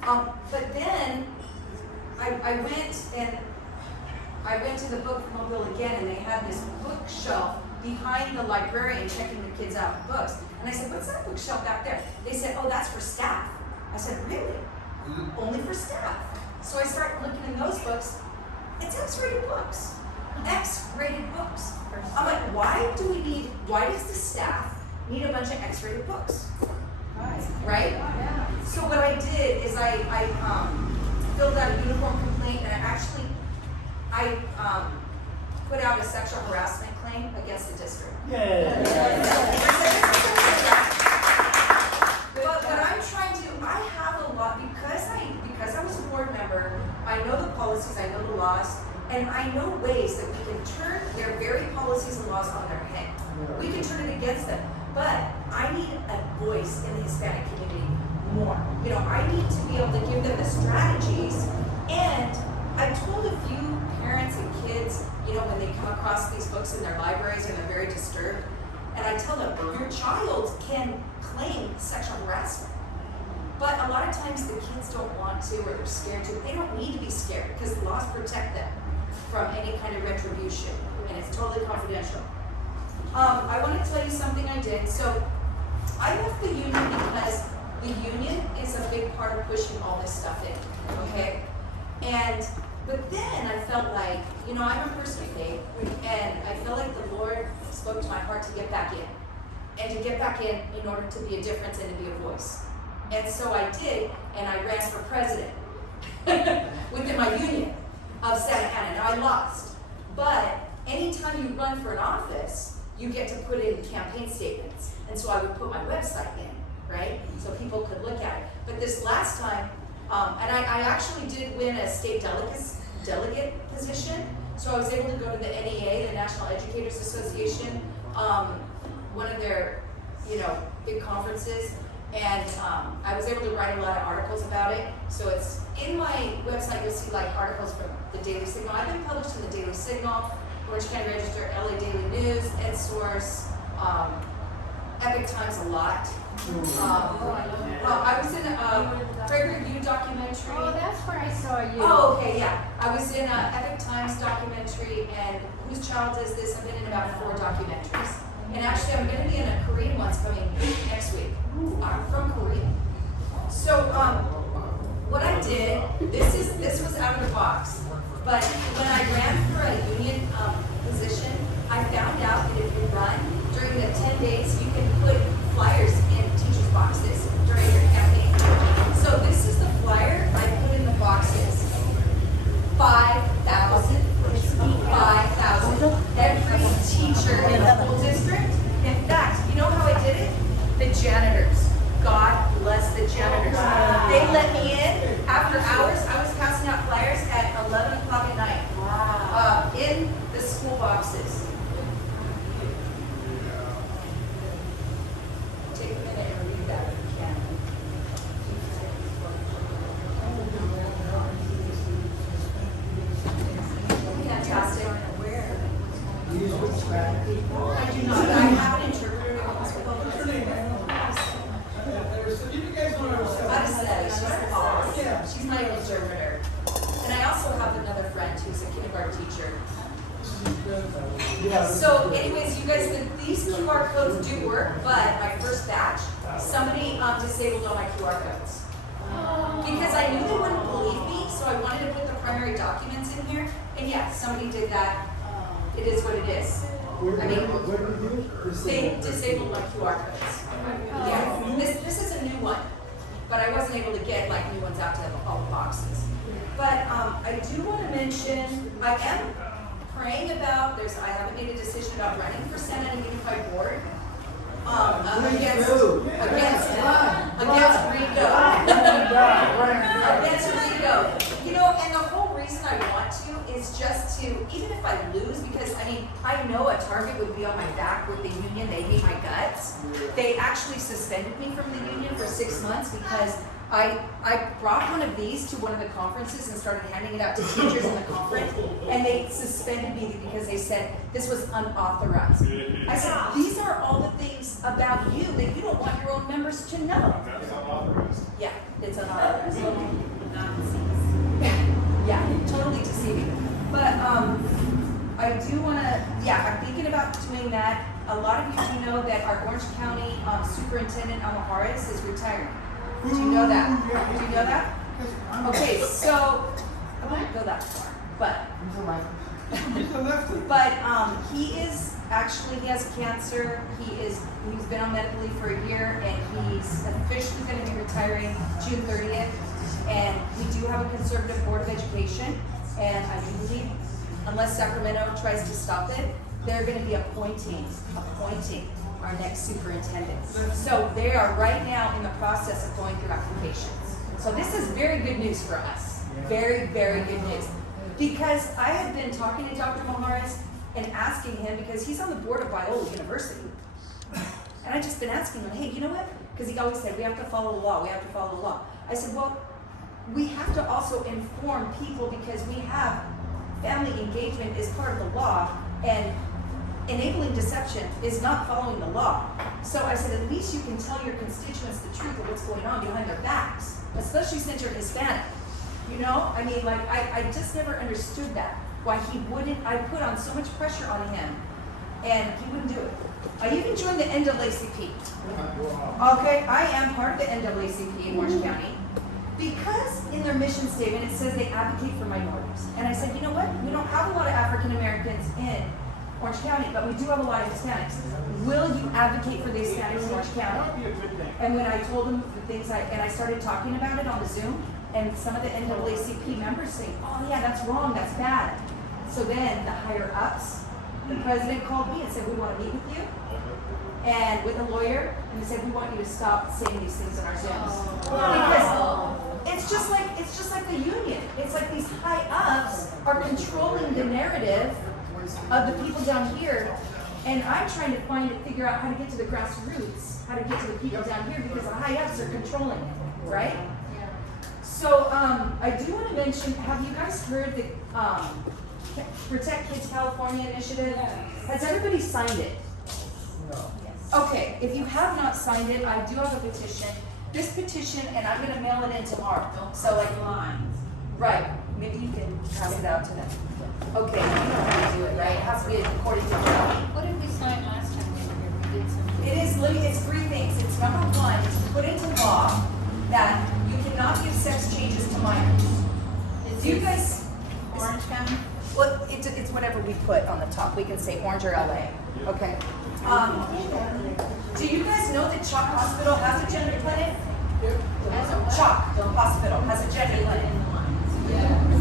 But then I went to the bookmobile again, and they had this bookshelf behind the librarian checking the kids out books. And I said, what's that bookshelf back there? They said, oh, that's for staff. I said, really? Only for staff? So I started looking in those books. It's X-rated books. X-rated books. I'm like, why does the staff need a bunch of X-rated books? Right? So what I did is I filled out a uniform complaint, and I put out a sexual harassment claim against the district. But what I'm trying to, I have a lot, because I was a board member, I know the policies, I know the laws, and I know ways that we can turn their very policies and laws on their head. We can turn it against them. But I need a voice in the Hispanic community more. You know, I need to be able to give them the strategies. And I've told a few parents and kids, you know, when they come across these books in their libraries and they're very disturbed, and I tell them, your child can claim sexual harassment. But a lot of times the kids don't want to, or they're scared to. They don't need to be scared because the laws protect them from any kind of retribution, and it's totally confidential. I want to tell you something I did. So I left the union because the union is a big part of pushing all this stuff in, okay? But then I felt like, you know, I'm a person of faith, and I felt like the Lord spoke to my heart to get back in. And to get back in order to be a difference and to be a voice. And so I did, and I ran for president within my union of Santa Ana. Now I lost, but anytime you run for an office, you get to put in campaign statements. And so I would put my website in, right? So people could look at it. But this last time, and I actually did win a state delegate position. So I was able to go to the NEA, the National Educators Association, one of their, big conferences. And I was able to write a lot of articles about it. So it's in my website, you'll see like articles from the Daily Signal. I've been published in the Daily Signal, Orange County Register, LA Daily News, EdSource, Epic Times a lot. I was in a Great Review documentary. Oh, that's where I saw you. Oh, okay, yeah. I was in an Epic Times documentary, and Whose Child Is This? I've been in about 4 documentaries. And actually, I'm going to be in a Korean one coming next week. I'm from Korea. So, what I did, this was out of the box. But when I ran for a union position, I found out that if you run during the 10 days, you can put flyers in teachers' boxes during your campaign. So this is the flyer I put in the boxes. 5,000. 5,000. Every teacher in the whole district. In fact, you know how I did it? The janitors. God bless the janitors. They let me in after hours. I was passing out flyers at 11 o'clock at night. In the school boxes. Take a minute and read that if you can. Fantastic. I do not. I have an interpreter that comes with all this. She's my interpreter. And I also have another friend who's a kindergarten teacher. So anyways, you guys, these QR codes do work, but my first batch, somebody disabled all my QR codes. Because I knew they wouldn't believe me, so I wanted to put the primary documents in here. And yeah, somebody did that. It is what it is. I mean, they disabled my QR codes. Yeah, this is a new one, but I wasn't able to get like new ones out to all the boxes. But I do want to mention, I am praying about, I haven't made a decision about running for Senate and Unified Board. Against Rico. Against Rico. And the whole reason I want to is just to, even if I lose, because I know a target would be on my back with the union. They hate my guts. They actually suspended me from the union for 6 months because I brought one of these to one of the conferences and started handing it out to teachers in the conference, and they suspended me because they said this was unauthorized. I said, these are all the things about you that you don't want your own members to know. That's unauthorized. Yeah, it's unauthorized. Yeah, totally deceiving. But I do want to, I'm thinking about doing that. A lot of you do know that our Orange County Superintendent Amaharis is retiring. Do you know that? Do you know that? Okay, so I won't go that far, but he is actually, he has cancer. He's been on medical leave for a year, and he's officially going to be retiring June 30th. And we do have a conservative board of education, and I do believe, unless Sacramento tries to stop it, they're going to be appointing our next superintendent. So they are right now in the process of going through applications. So this is very good news for us. Very, very good news. Because I have been talking to Dr. Maharis and asking him, because he's on the board of Biola University. And I've just been asking him, hey, you know what? Because he always said, we have to follow the law, we have to follow the law. I said, well, we have to also inform people because we have family engagement is part of the law, and enabling deception is not following the law. So I said, at least you can tell your constituents the truth of what's going on behind their backs, especially since you're Hispanic. I just never understood that. Why he wouldn't, I put on so much pressure on him, and he wouldn't do it. I even joined the NAACP. Okay, I am part of the NAACP in Orange County because in their mission statement it says they advocate for minorities. And I said, you know what? We don't have a lot of African Americans in Orange County, but we do have a lot of Hispanics. Will you advocate for the Hispanics in Orange County? And when I told them the things I started talking about it on the Zoom, and some of the NAACP members saying, oh yeah, that's wrong, that's bad. So then the higher ups, the president called me and said, we want to meet with you, and with a lawyer, and he said, we want you to stop saying these things in our Zooms. Because it's just like the union. It's like these high ups are controlling the narrative of the people down here, and I'm trying to figure out how to get to the grassroots, how to get to the people down here, because the high ups are controlling it, right? So I do want to mention, have you guys heard the Protect Kids California initiative? Has everybody signed it? No. Okay, if you have not signed it, I do have a petition. This petition, and I'm gonna mail it in tomorrow. So like, right, maybe you can pass it out to them. Okay, you know how to do it, right? It has to be according to the law. What did we sign last time we were here? We did something. It is literally, it's three things. It's number one, is to put into law that you cannot give sex changes to minors. Do you guys? Orange County? Well, it's whatever we put on the top. We can say Orange or LA. Okay. Do you guys know that Chalk Hospital has a gender clinic? Chalk Hospital has a gender clinic.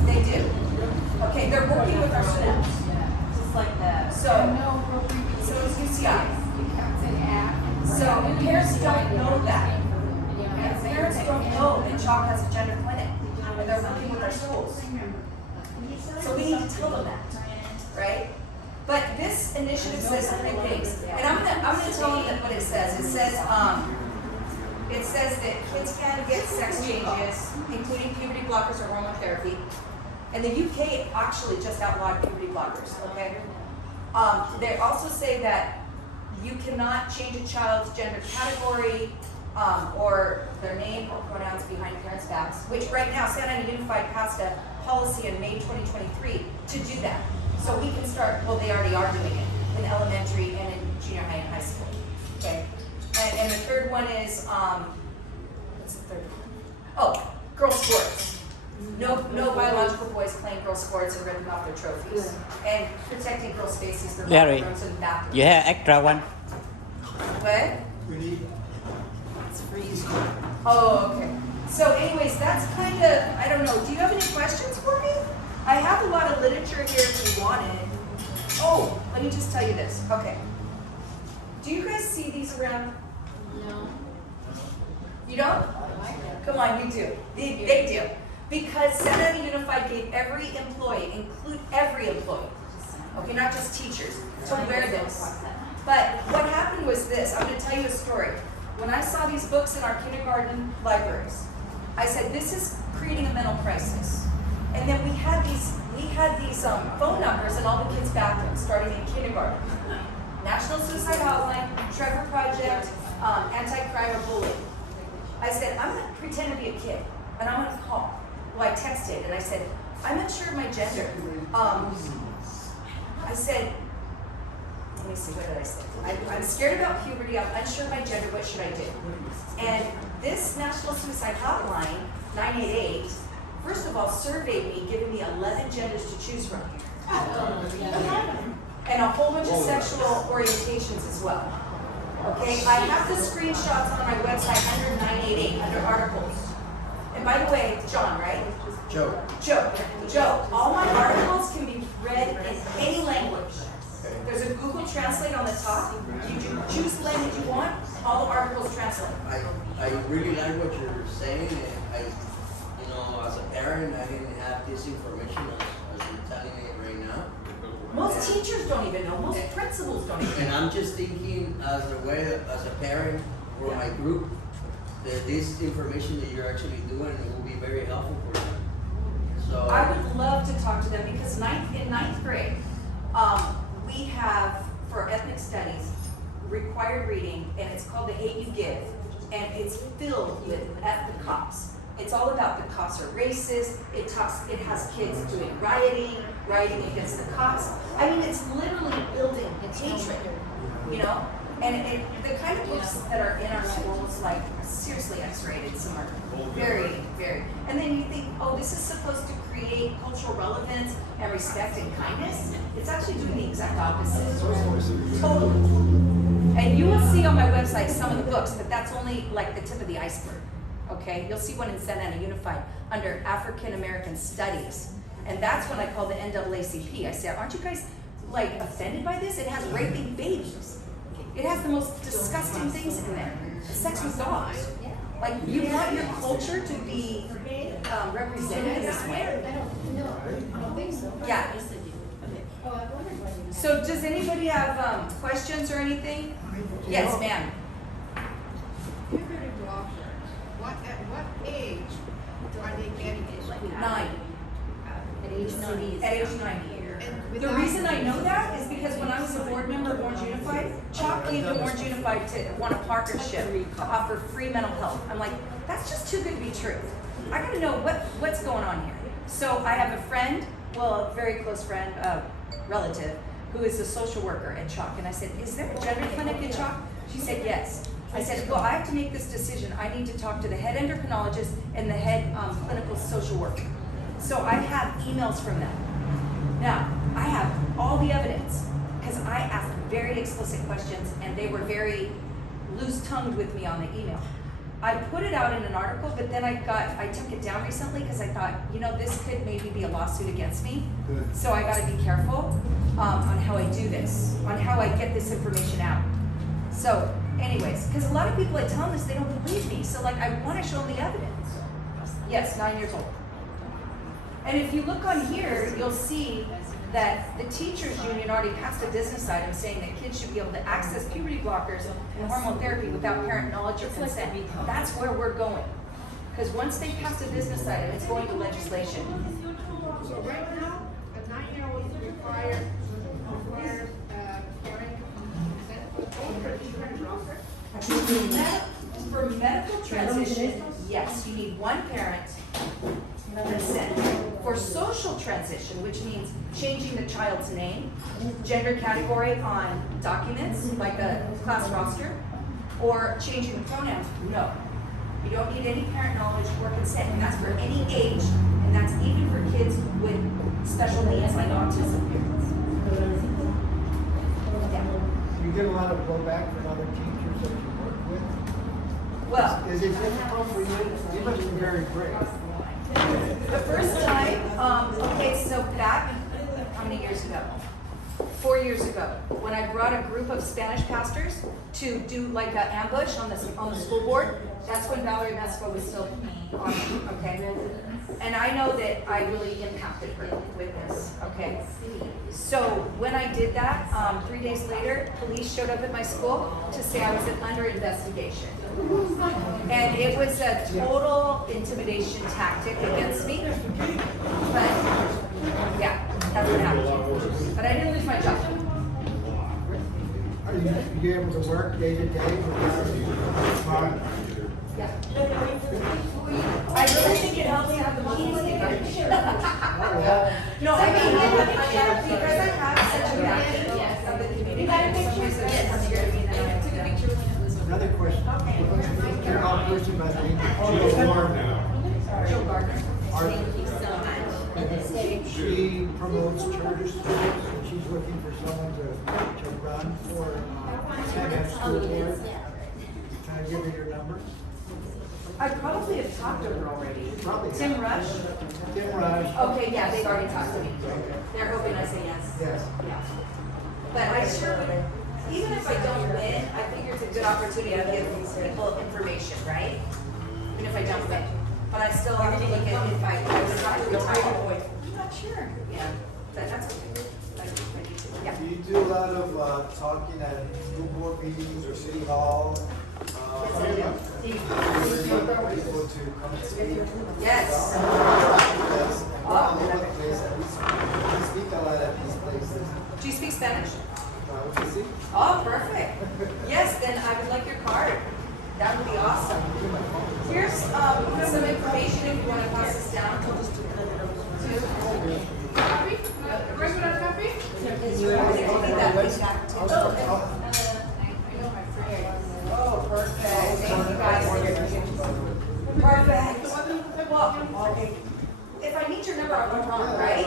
They do? Okay, they're working with our students. Just like that. So is UCI. So parents don't know that. Parents don't know that Chalk has a gender clinic, and they're working with our schools. So we need to tell them that, right? But this initiative says three things, and I'm gonna tell them that what it says. It says that kids can get sex changes, including puberty blockers or hormone therapy. And the UK actually just outlawed puberty blockers. Okay. They also say that you cannot change a child's gender category or their name or pronouns behind parents' backs, which right now Santa Ana Unified passed a policy in May 2023 to do that. So we can start, well, they already are doing it in elementary and in junior high and high school. Okay. And the third one is, what's the third one? Oh, girl sports. No biological boys playing girl sports and ripping off their trophies. And protecting girl spaces for Larry, bathrooms and bathrooms. you have extra one. What? It's freezing. Oh, okay. So anyways, that's kind of, I don't know, do you have any questions for me? I have a lot of literature here if you want it. Oh, let me just tell you this. Okay. Do you guys see these around? No. You don't? Come on, you do. They do. Because Santa Ana Unified gave every employee, include every employee, okay, not just teachers, to wear this. But what happened was this. I'm going to tell you a story. When I saw these books in our kindergarten libraries, I said, this is creating a mental crisis. And then we had these phone numbers in all the kids' bathrooms starting in kindergarten. National Suicide Hotline, Trevor Project, Anti-Crime or Bullying. I said, I'm going to pretend to be a kid, and I'm going to call. Well, I texted, and I said, I'm unsure of my gender. I said, let me see, what did I say? I'm scared about puberty, I'm unsure of my gender, what should I do? And this National Suicide Hotline, 988, first of all, surveyed me, giving me 11 genders to choose from. And a whole bunch of sexual orientations as well. Okay, I have the screenshots on my website under 988, under articles. And by the way, John, right? Joe, all my articles can be read in any language. There's a Google Translate on the top. You choose the language you want, all the articles translate. I really like what you're saying, and as a parent, I didn't have this information as you're telling me right now. Most teachers don't even know, most principals don't even know. And I'm just thinking as a parent for my group, that this information that you're actually doing will be very helpful for them. So I would love to talk to them because in ninth grade, we have, for ethnic studies, required reading, and it's called The Hate You Give, and it's filled with the cops. It's all about the cops are racist. It has kids doing rioting against the cops. I mean, it's literally building hatred, And the kind of books that are in our schools, like seriously X-rated, some are very, very. And then you think, oh, this is supposed to create create cultural relevance and respect and kindness, it's actually doing the exact opposite. Totally. And you will see on my website some of the books, but that's only like the tip of the iceberg. Okay, you'll see one in Santa Ana Unified under African American Studies, and that's when I call the NAACP. I said, aren't you guys like offended by this? It has raping babies. It has the most disgusting things in there. Sex with dogs. Like, you want your culture to be represented in this way? I don't think so. Yeah. So does anybody have questions or anything? Yes, ma'am. Puberty blockers, at what age are they getting it? 9. At age 9. At age 9. And The reason I know that is because when I was a board member of Orange Unified, Chalk came to Orange Unified to want a partnership to offer free mental health. I'm like, that's just too good to be true. I gotta know what's going on here. So I have a friend, well, a very close friend, relative, who is a social worker at Chalk. And I said, is there a gender clinic at Chalk? She said, yes. I said, well, I have to make this decision. I need to talk to the head endocrinologist and the head clinical social worker. So I have emails from them. Now, I have all the evidence because I asked very explicit questions and they were very loose-tongued with me on the email. I put it out in an article, but then I took it down recently because I thought, you know, this could maybe be a lawsuit against me. Good. So I gotta be careful on how I do this, on how I get this information out. So anyways, because a lot of people I tell them this, they don't believe me. So like, I wanna show them the evidence. Yes, 9 years old. And if you look on here, you'll see that the teachers union already passed a business item saying that kids should be able to access puberty blockers and hormone therapy without parent knowledge or consent. That's where we're going. Because once they pass a business item, it's going to legislation. So right now, a 9-year-old requires parent consent. For medical transition, yes, you need one parent consent. For social transition, which means changing the child's name, gender category on documents, like a class roster, or changing the pronouns, no. You don't need any parent knowledge or consent, and that's for any age, and that's even for kids with special needs like autism. Do you get a lot of blowback from other teachers that you work with? Well, Is it difficult for you? You must be very brave. the first time, okay, so back, how many years ago? 4 years ago, when I brought a group of Spanish pastors to do like an ambush on the school board, that's when Valerie Mesco was still on, okay? And I know that I really impacted her with this, okay? So when I did that, 3 days later, police showed up at my school to say I was under investigation. And it was a total intimidation tactic against me. But yeah, that's what happened. But I didn't lose my job. Are you able to work day to day without Yeah. I really think it helps to have the money together. No, I mean, because I have such a backing of the community. You got a picture? Yes. Took a picture. Another question. You're not a person by the name She's of warm now. Joe Gardner. Thank you so much. She promotes charter schools, and she's looking for someone to run for Senate school board. Can I give her your number? I probably have talked to her already. Probably. Tim Rush? Tim Rush. Okay, yeah, they've already talked to me. They're hoping I say yes. Yes. Yeah. But I sure would, even if I don't win, I figure it's a good opportunity to give people information, right? Even if I don't win. But I still have to look at if I retire. I'm not sure. Yeah, that's okay. I need to, yeah. Do you do a lot of talking at school board meetings or city hall? For people to come and speak? Yes. Yes, and we're all over the place, and we speak a lot at these places. Do you speak Spanish? What you see? Oh, perfect. Yes, then I would like your card. That would be awesome. Here's some information if you want to pass this down. Copy? Regular copy? Oh, perfect. Thank you guys. Perfect. Well, if I need your number, right?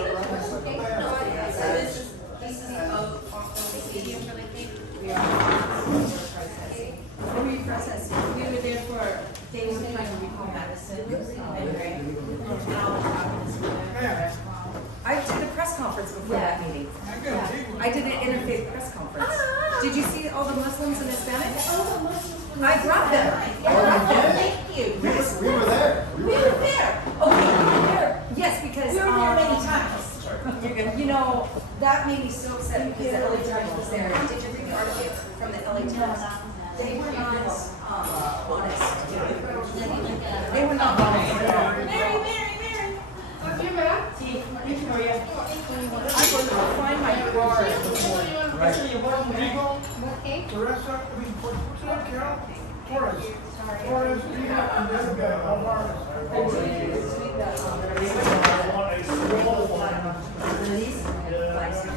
So this is stadium for the cake. We are. What were you processing? We were there for days of trying to recall medicine. I did a press conference before that meeting. I did an interfaith press conference. Did you see all the Muslims and Hispanics? I brought them. Thank you. We were there. We were there. Okay, we were there. Yes, because we were there many times. You know, that made me so upset because the LA Times was there. Did you read the article from the LA Times? They were not honest. They were not honest. Mary. I'm going to find my card. Okay. Teresa, I mean, what's her name, Carol? Torres. Torres, Rita, and the other guy, Alvarez.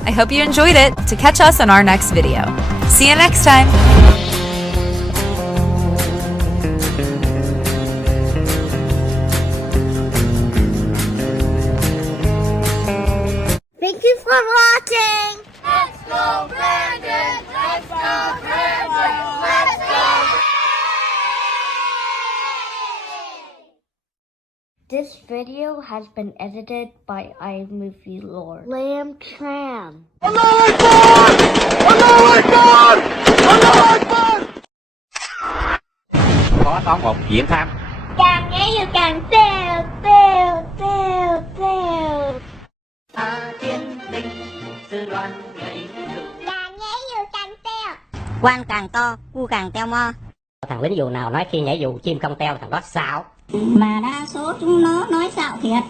I hope you enjoyed it. To catch us on our next video. See you next time. Thank you for watching. Let's go, Brandon! Let's go, Brandon! Let's go! This video has been edited by iMovie Lord. Lamb Tram. Allah Akbar! Allah Akbar! Allah Akbar! Có toán một diễn tham. Càng nghe nhiều càng têu, têu, têu, têu. Chiến binh sư đoàn nhảy dù. Càng nghe nhiều càng têu. Quan càng to, cu càng teo mo. Thằng lính dù nào nói khi nhảy dù chim không teo thằng đó xạo. Mà đa số chúng nó nói xạo thiệt.